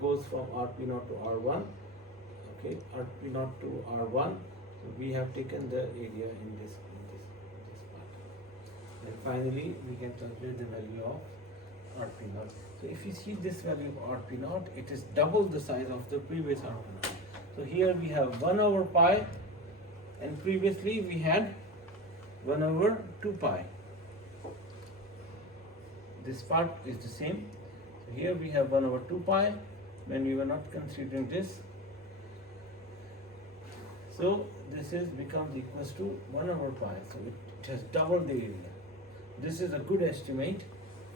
goes from RP naught to R1, okay, RP naught to R1, so we have taken the area in this part. And finally we can calculate the value of RP naught. So if you see this value of RP naught, it is double the size of the previous RP naught. So here we have 1 over pi, and previously we had 1 over 2 pi. This part is the same. So here we have 1 over 2 pi when we were not considering this. So this is becomes equals to 1 over pi. So it has doubled the area. This is a good estimate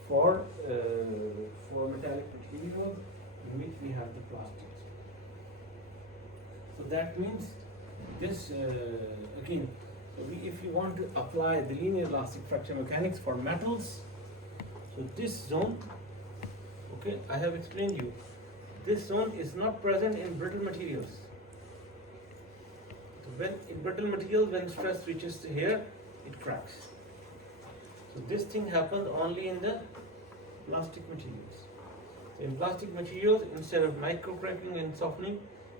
for metallic material in which we have the plastics. So that means this again, if you want to apply the linear elastic fracture mechanics for metals, so this zone, okay, I have explained you, this zone is not present in brittle materials. So when in brittle materials, when stress reaches to here, it cracks. So this thing happens only in the plastic materials. So in plastic materials, instead of micro cracking and softening,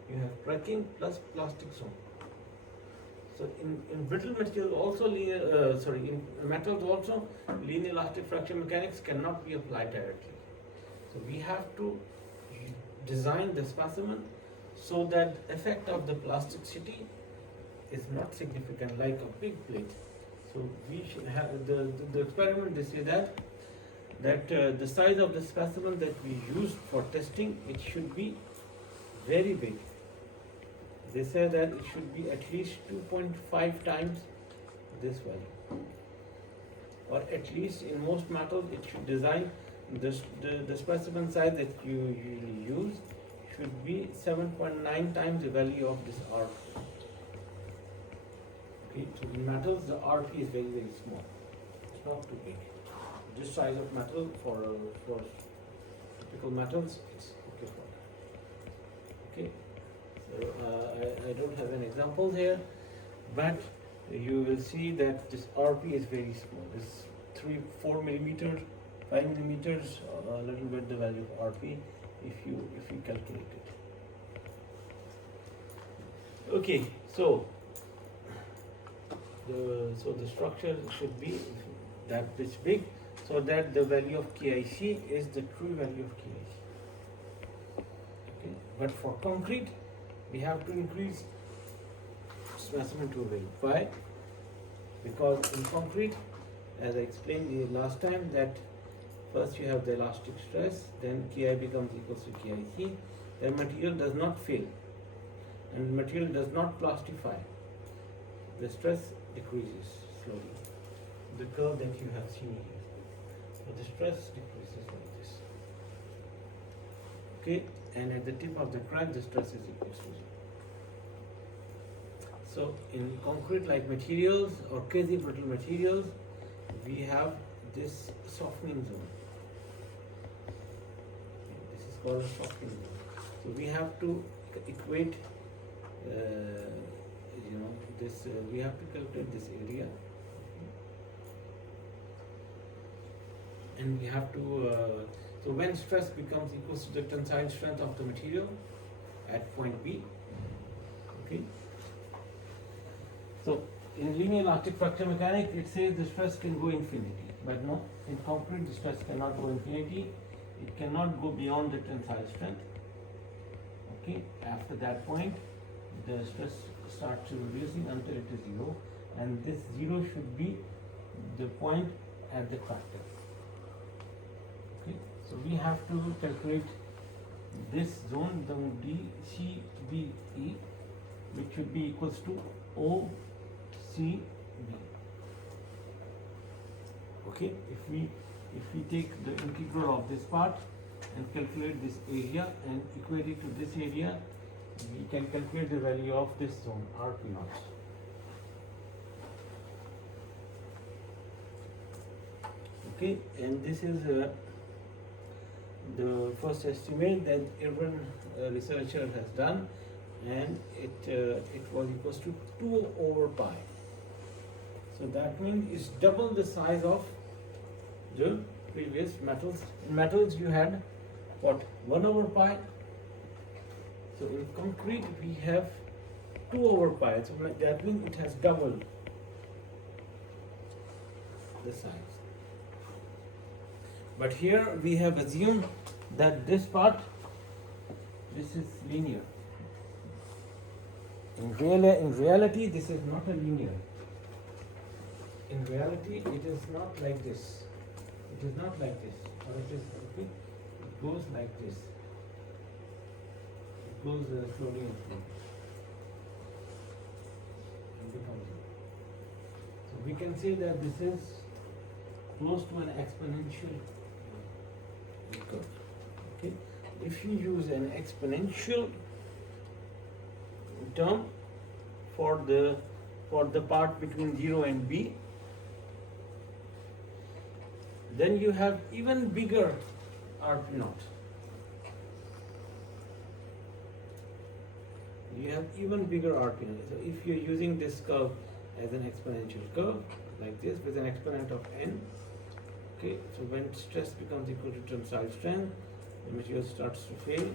you have cracking plus plastic zone. So in brittle material also, in metals also, linear elastic fracture mechanics cannot be applied directly. So we have to design the specimen so that effect of the plasticity is not significant, like a big plate. So we should have the experiment. They say that the size of the specimen that we use for testing, it should be very big. They say that it should be at least 2.5 times this value, or at least in most metals it should design the specimen size that you usually use should be 7.9 times the value of this RP. Okay, so in metals the RP is very small. It's not too big. This size of metal for typical metals, it's okay for that. Okay. So I don't have an example here, but you will see that this RP is very small. This 3-4 millimeters, 5 millimeters, a little bit the value of RP if you calculate it. Okay, so the structure should be that much big. so that the value of KIC is the true value of KIC. Okay, but for concrete, we have to increase specimen to a value. Why? Because in concrete, as I explained the last time, that first you have the elastic stress, then Ki becomes equals to KIC, then material does not fail and material does not plastify. The stress decreases slowly. The curve that you have seen here. So the stress decreases like this. Okay, and at the tip of the crack, the stress is equal to 0. So in concrete-like materials or quasi-brittle materials, we have this softening zone. This is called a softening zone. So we have to equate, this. We have to calculate this area, and we have to. So when stress becomes equal to the tensile strength of the material at point B, okay. So in linear elastic fracture mechanics, it says the stress can go infinity, but no, in concrete the stress cannot go infinity. It cannot go beyond the tensile strength. Okay, after that point, the stress starts reducing until it is 0, and this 0 should be the point at the crack tip. Okay, so we have to calculate this zone, the DCBE, which should be equals to OCB. Okay, if we take the integral of this part and calculate this area and equate it to this area, we can calculate the value of this zone, RP0. Okay, and this is the first estimate that Irwin researcher has done, and it was equals to 2 over pi. So that means it's double the size of the previous metals. In metals you had what, 1 over pi. So in concrete we have 2 over pi. So that means it has doubled the size. But here we have assumed that this part, this is linear. In reality, this is not a linear. In reality, it is not like this. It is not like this. Or it is, okay, it goes like this. It goes slowly and slowly. And becomes. So we can say that this is close to an exponential curve. Okay. If you use an exponential term for the part between 0 and B, then you have even bigger RP0. You have even bigger RP0. So if you're using this curve as an exponential curve, like this, with an exponent of n, okay, so when stress becomes equal to tensile strength, the material starts to fail,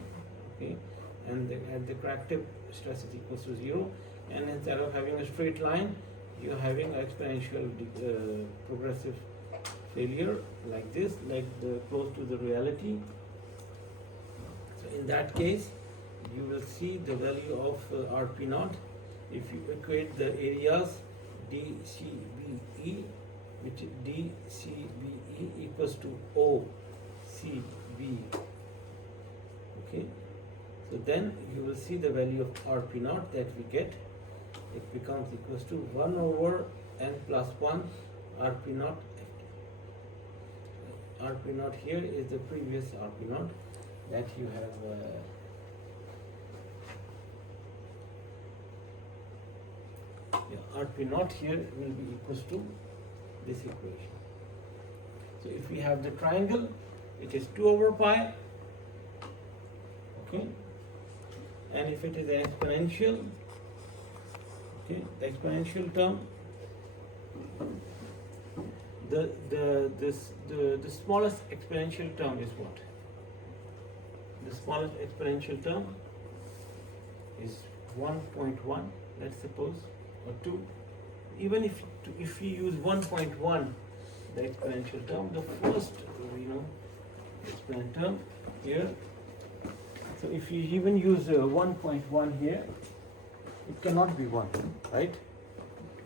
okay, and then at the crack tip, stress is equal to 0, and instead of having a straight line, you're having an exponential progressive failure like this, like close to the reality. So in that case, you will see the value of RP0 if you equate the areas DCBE, which DCBE equals to OCB. Okay, so then you will see the value of RP0 that we get. It becomes equals to 1 over n plus 1 RP0. RP0 here is the previous RP0 that you have RP0 here will be equals to this equation. So if we have the triangle, it is 2 over pi, okay, and if it is an exponential, okay, the exponential term, the smallest exponential term is what? The smallest exponential term is 1.1, let's suppose, or 2. Even if we use 1.1, the exponential term, the first, exponent term here. So if you even use 1.1 here, it cannot be 1, right?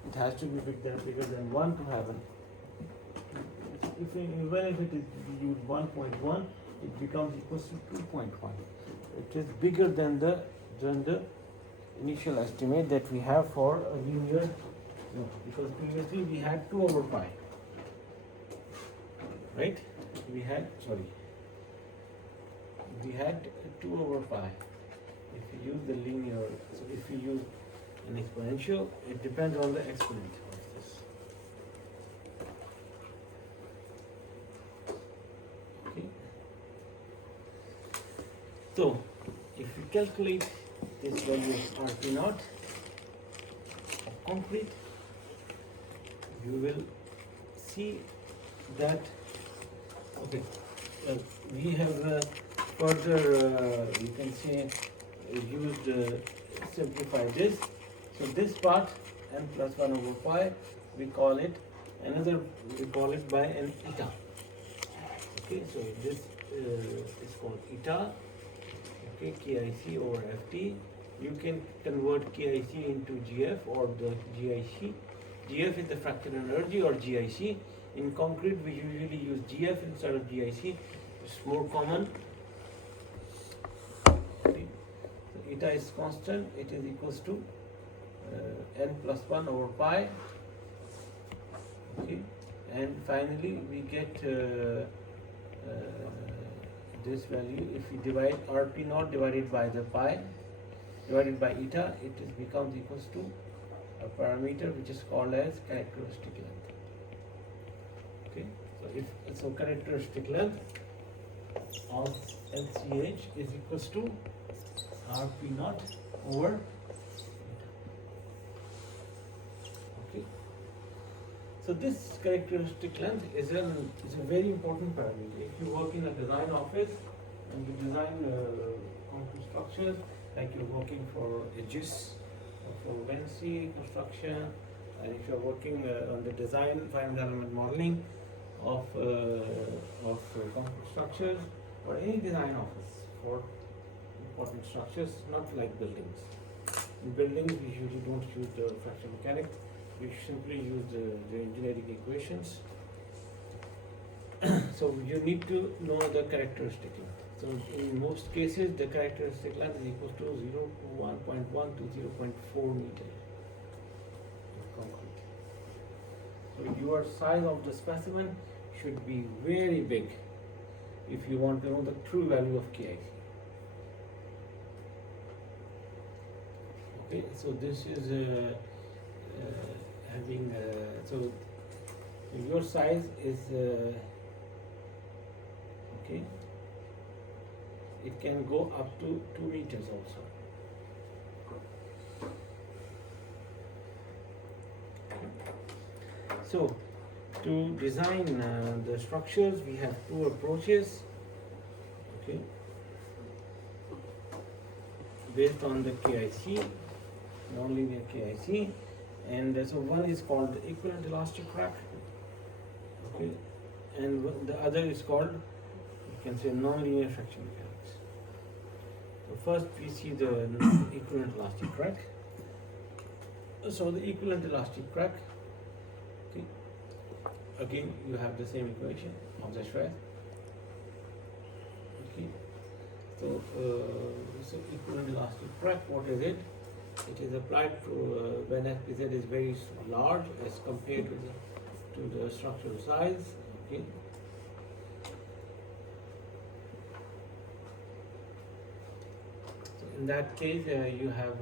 It has to be bigger than 1 to have an. Even if it is used 1.1, it becomes equals to 2.1. It is bigger than the initial estimate that we have for a linear, because previously we had 2 over pi, right? We had 2 over pi. If you use the linear, so if you use an exponential, it depends on the exponent of this. Okay. So if you calculate this value of RP naught of concrete, you will see that we have further you can say used simplify this. So this part n plus 1 over pi, we call it by an eta. Okay, so this is called eta. Okay, KIC over FT. You can convert KIC into GF or the GIC. GF is the fractal energy or GIC. In concrete, we usually use GF instead of GIC. It's more common. Okay. So eta is constant. It is equals to n plus 1 over pi. Okay. And finally, we get this value. If we divide RP naught divided by the pi divided by eta, it becomes equals to a parameter which is called as characteristic length. Okay, so characteristic length of LCH is equals to RP naught over eta. Okay, so this characteristic length is a very important parameter. If you work in a design office and you design concrete structures, like you're working for Aegis or for Vinci construction, and if you're working on the design, final element modeling of concrete structures, or any design office for important structures, not like buildings. In buildings, we usually don't use the fractal mechanics. We simply use the engineering equations. So you need to know the characteristic length. So in most cases, the characteristic length is equal to 0 to 1.1 to 0.4 meter of concrete. So your size of the specimen should be very big if you want to know the true value of KIC. Okay, so this is having so your size is okay. It can go up to 2 meters also. So to design the structures, we have 2 approaches. Okay, based on the KIC, nonlinear KIC, and so one is called the equivalent elastic crack. Okay, and the other is called, you can say, nonlinear fracture mechanics. So first we see the equivalent elastic crack. So the equivalent elastic crack, okay, again you have the same equation of the stress. Okay, so equivalent elastic crack, what is it? It is applied to when FPZ is very large as compared to the structural size. Okay. So in that case, you have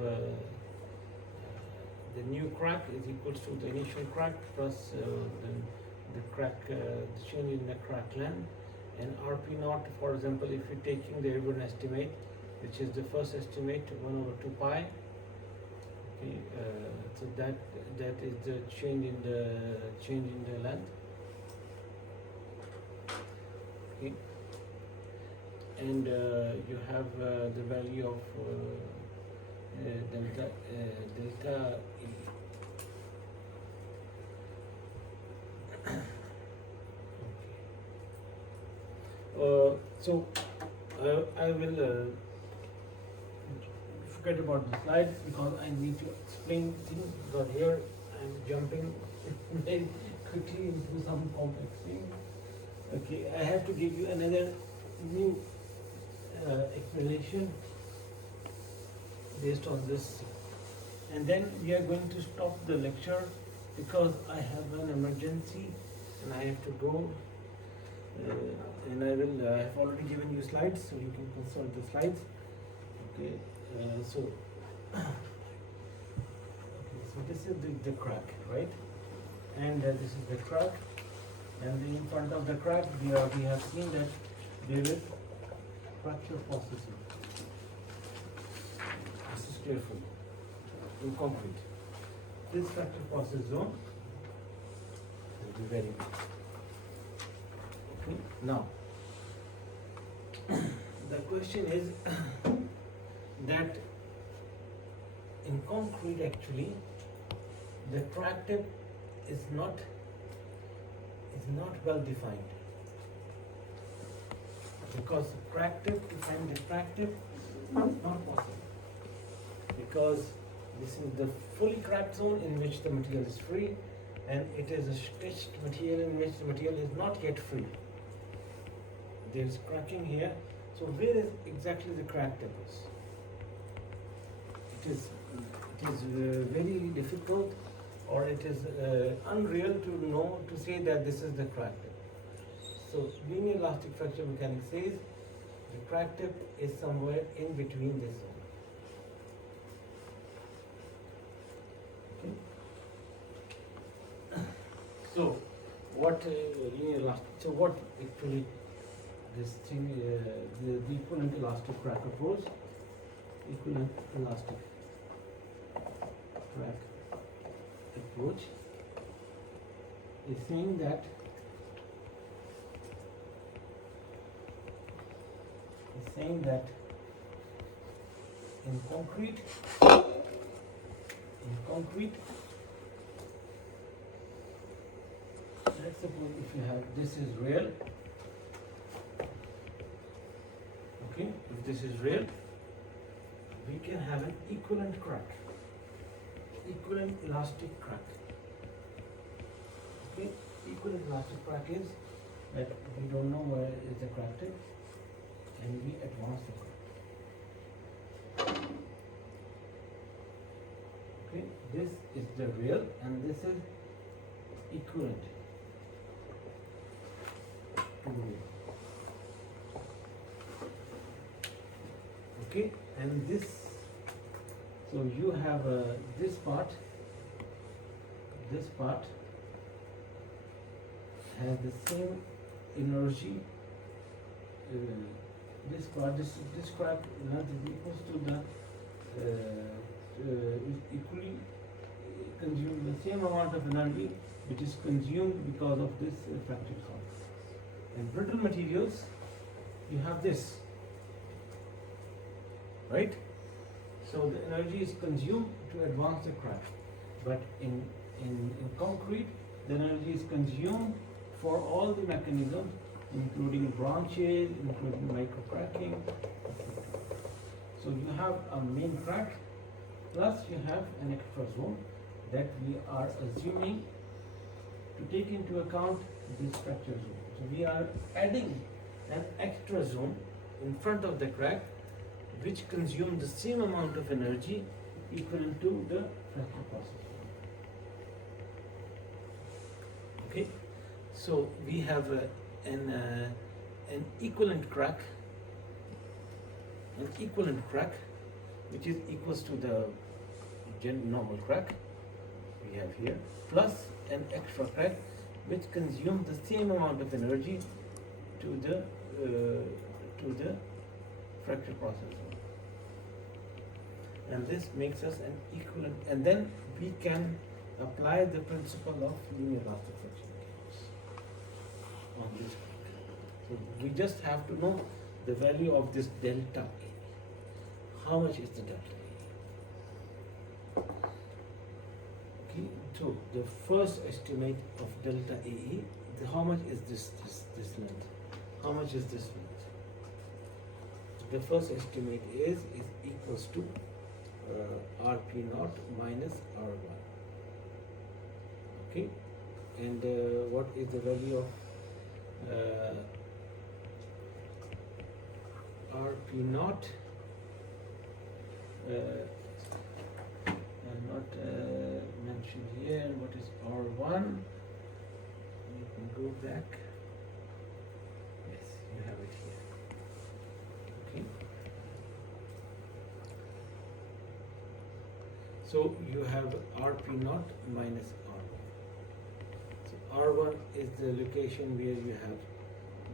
the new crack is equal to the initial crack plus the crack, the change in the crack length, and RP naught. For example, if you're taking the Irwin estimate, which is the first estimate, 1 over 2 pi. Okay, so that is the change in the length. Okay, and you have the value of delta E. I will forget about the slides because I need to explain things, because here I'm jumping very quickly into some complex things. Okay, I have to give you another new explanation based on this, and then we are going to stop the lecture because I have an emergency and I have to go. And I will. I have already given you slides, so you can consult the slides. Okay. Okay. So this is the crack, right? And this is the crack. And in front of the crack, we have seen that there is fracture processing. This is careful in concrete. This fracture process zone will be very good. Okay. Now, the question is that in concrete, actually, the crack tip is not well defined, because crack tip, to find the crack tip is not possible, because this is the fully cracked zone in which the material is free, and it is a stitched material in which the material is not yet free. There is cracking here. So where is exactly the crack tip is? It is very difficult, or it is unreal to know, to say that this is the crack tip. So linear elastic fracture mechanics says the crack tip is somewhere in between this zone. Okay. So what linear elastic? So what actually this thing, the equivalent elastic crack approach, equivalent elastic crack approach is saying that in concrete, let's suppose if you have, this is real. Okay, if this is real, we can have an equivalent crack, equivalent elastic crack. Okay, equivalent elastic crack is that we don't know where is the crack tip, and we advance the crack. Okay, this is the real, and this is equivalent to real. Okay, and this, so you have this part has the same energy. This crack length is equals to the equally consume the same amount of energy which is consumed because of this fracture zone. In brittle materials, you have this. Right? So the energy is consumed to advance the crack. But in concrete, the energy is consumed for all the mechanisms, including branches, including micro cracking. So you have a main crack, plus you have an extra zone that we are assuming to take into account this fracture zone. So we are adding an extra zone in front of the crack, which consume the same amount of energy equivalent to the fracture process. Okay, so we have an equivalent crack, which is equals to the normal crack we have here, plus an extra crack which consumes the same amount of energy to the fracture process. And this makes us an equivalent, and then we can apply the principle of linear elastic friction mechanics on this crack. So we just have to know the value of this delta A. How much is the delta A? Okay, so the first estimate of delta AE, how much is this length? how much is this mean? The first estimate is equals to Rp naught minus R1. Okay, and what is the value of Rp naught? Not mentioned here. What is R1? You can go back. Yes, you have it here. Okay. So you have Rp naught minus R1. So R1 is the location where you have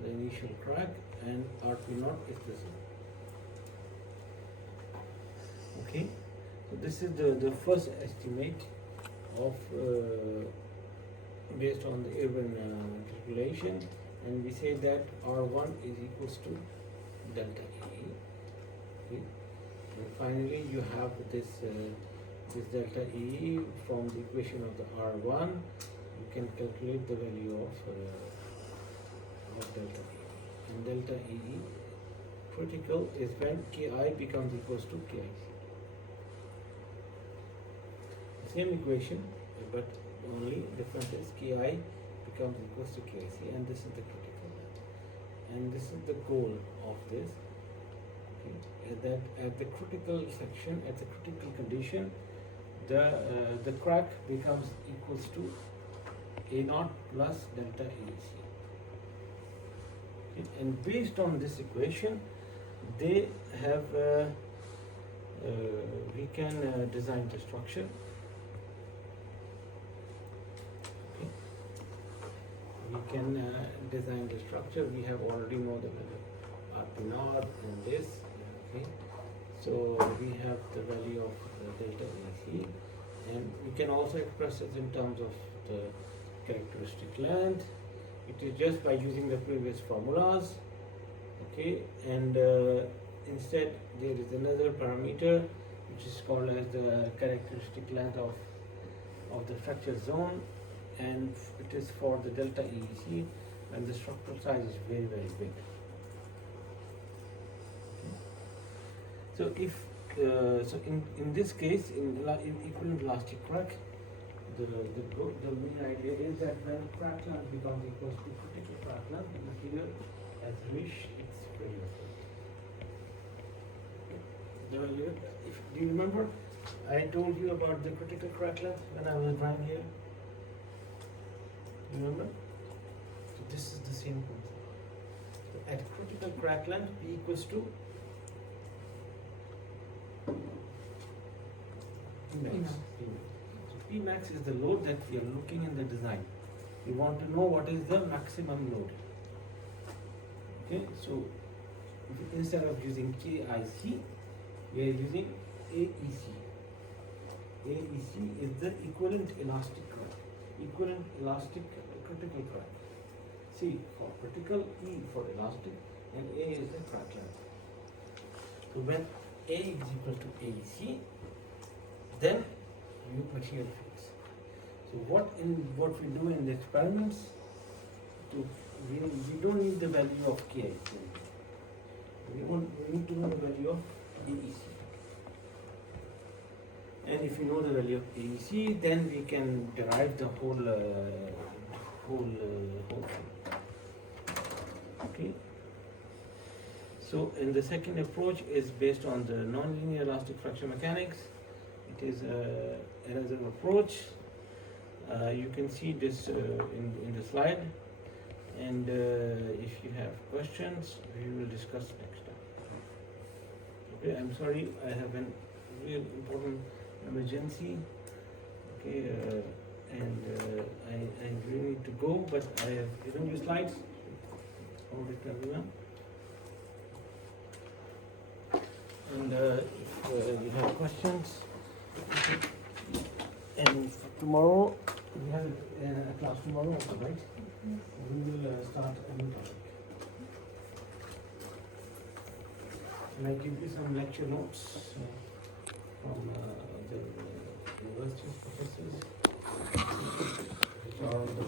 the initial crack, and Rp naught is the zone. Okay. So this is the first estimate of based on the urban population, and we say that R1 is equals to delta E. Okay. And finally, you have this this delta E from the equation of the R1. You can calculate the value of delta E. And delta E critical is when Ki becomes equals to Kic. Same equation, but only difference is Ki becomes equals to Kic, and this is the critical value. And this is the goal of this. Okay, that at the critical section, at the critical condition, the crack becomes equals to A naught plus delta EC. Okay, and based on this equation, they have we can design the structure. We can design the structure. We have already know the value Rp naught and this. Okay, so we have the value of delta EC, and we can also express it in terms of the characteristic length. It is just by using the previous formulas. Okay, and instead there is another parameter which is called as the characteristic length of the structure zone, and it is for the delta EC, and the structural size is very, very big. Okay. So if in this case, in equivalent elastic crack, the main idea is that when crack length becomes equal to critical crack length, the material has reached its failure. Do you remember? I told you about the critical crack length when I was drawing here. Remember? So this is the same concept. So at critical crack length, P equals to Pmax. So Pmax is the load that we are looking in the design. We want to know what is the maximum load. Okay, so instead of using KIC, we are using AEC. AEC is the equivalent elastic crack. Equivalent elastic critical crack. C for critical, E for elastic, and A is the crack length. So when A is equal to AEC, then new material fix. So what we do in the experiments, we don't need the value of KIC. We need to know the value of AEC. And if you know the value of AEC, then we can derive the whole thing. Okay. So, in the second approach is based on the nonlinear elastic fracture mechanics. It is another approach. You can see this in the slide, and if you have questions, we will discuss next time. Okay. I'm sorry, I have a real important emergency. Okay, and I really need to go, but I have given you slides. Hold it, everyone. And if you have questions, and tomorrow we have a class tomorrow also, right? We will start a new topic. And I give you some lecture notes from the university professors, which are the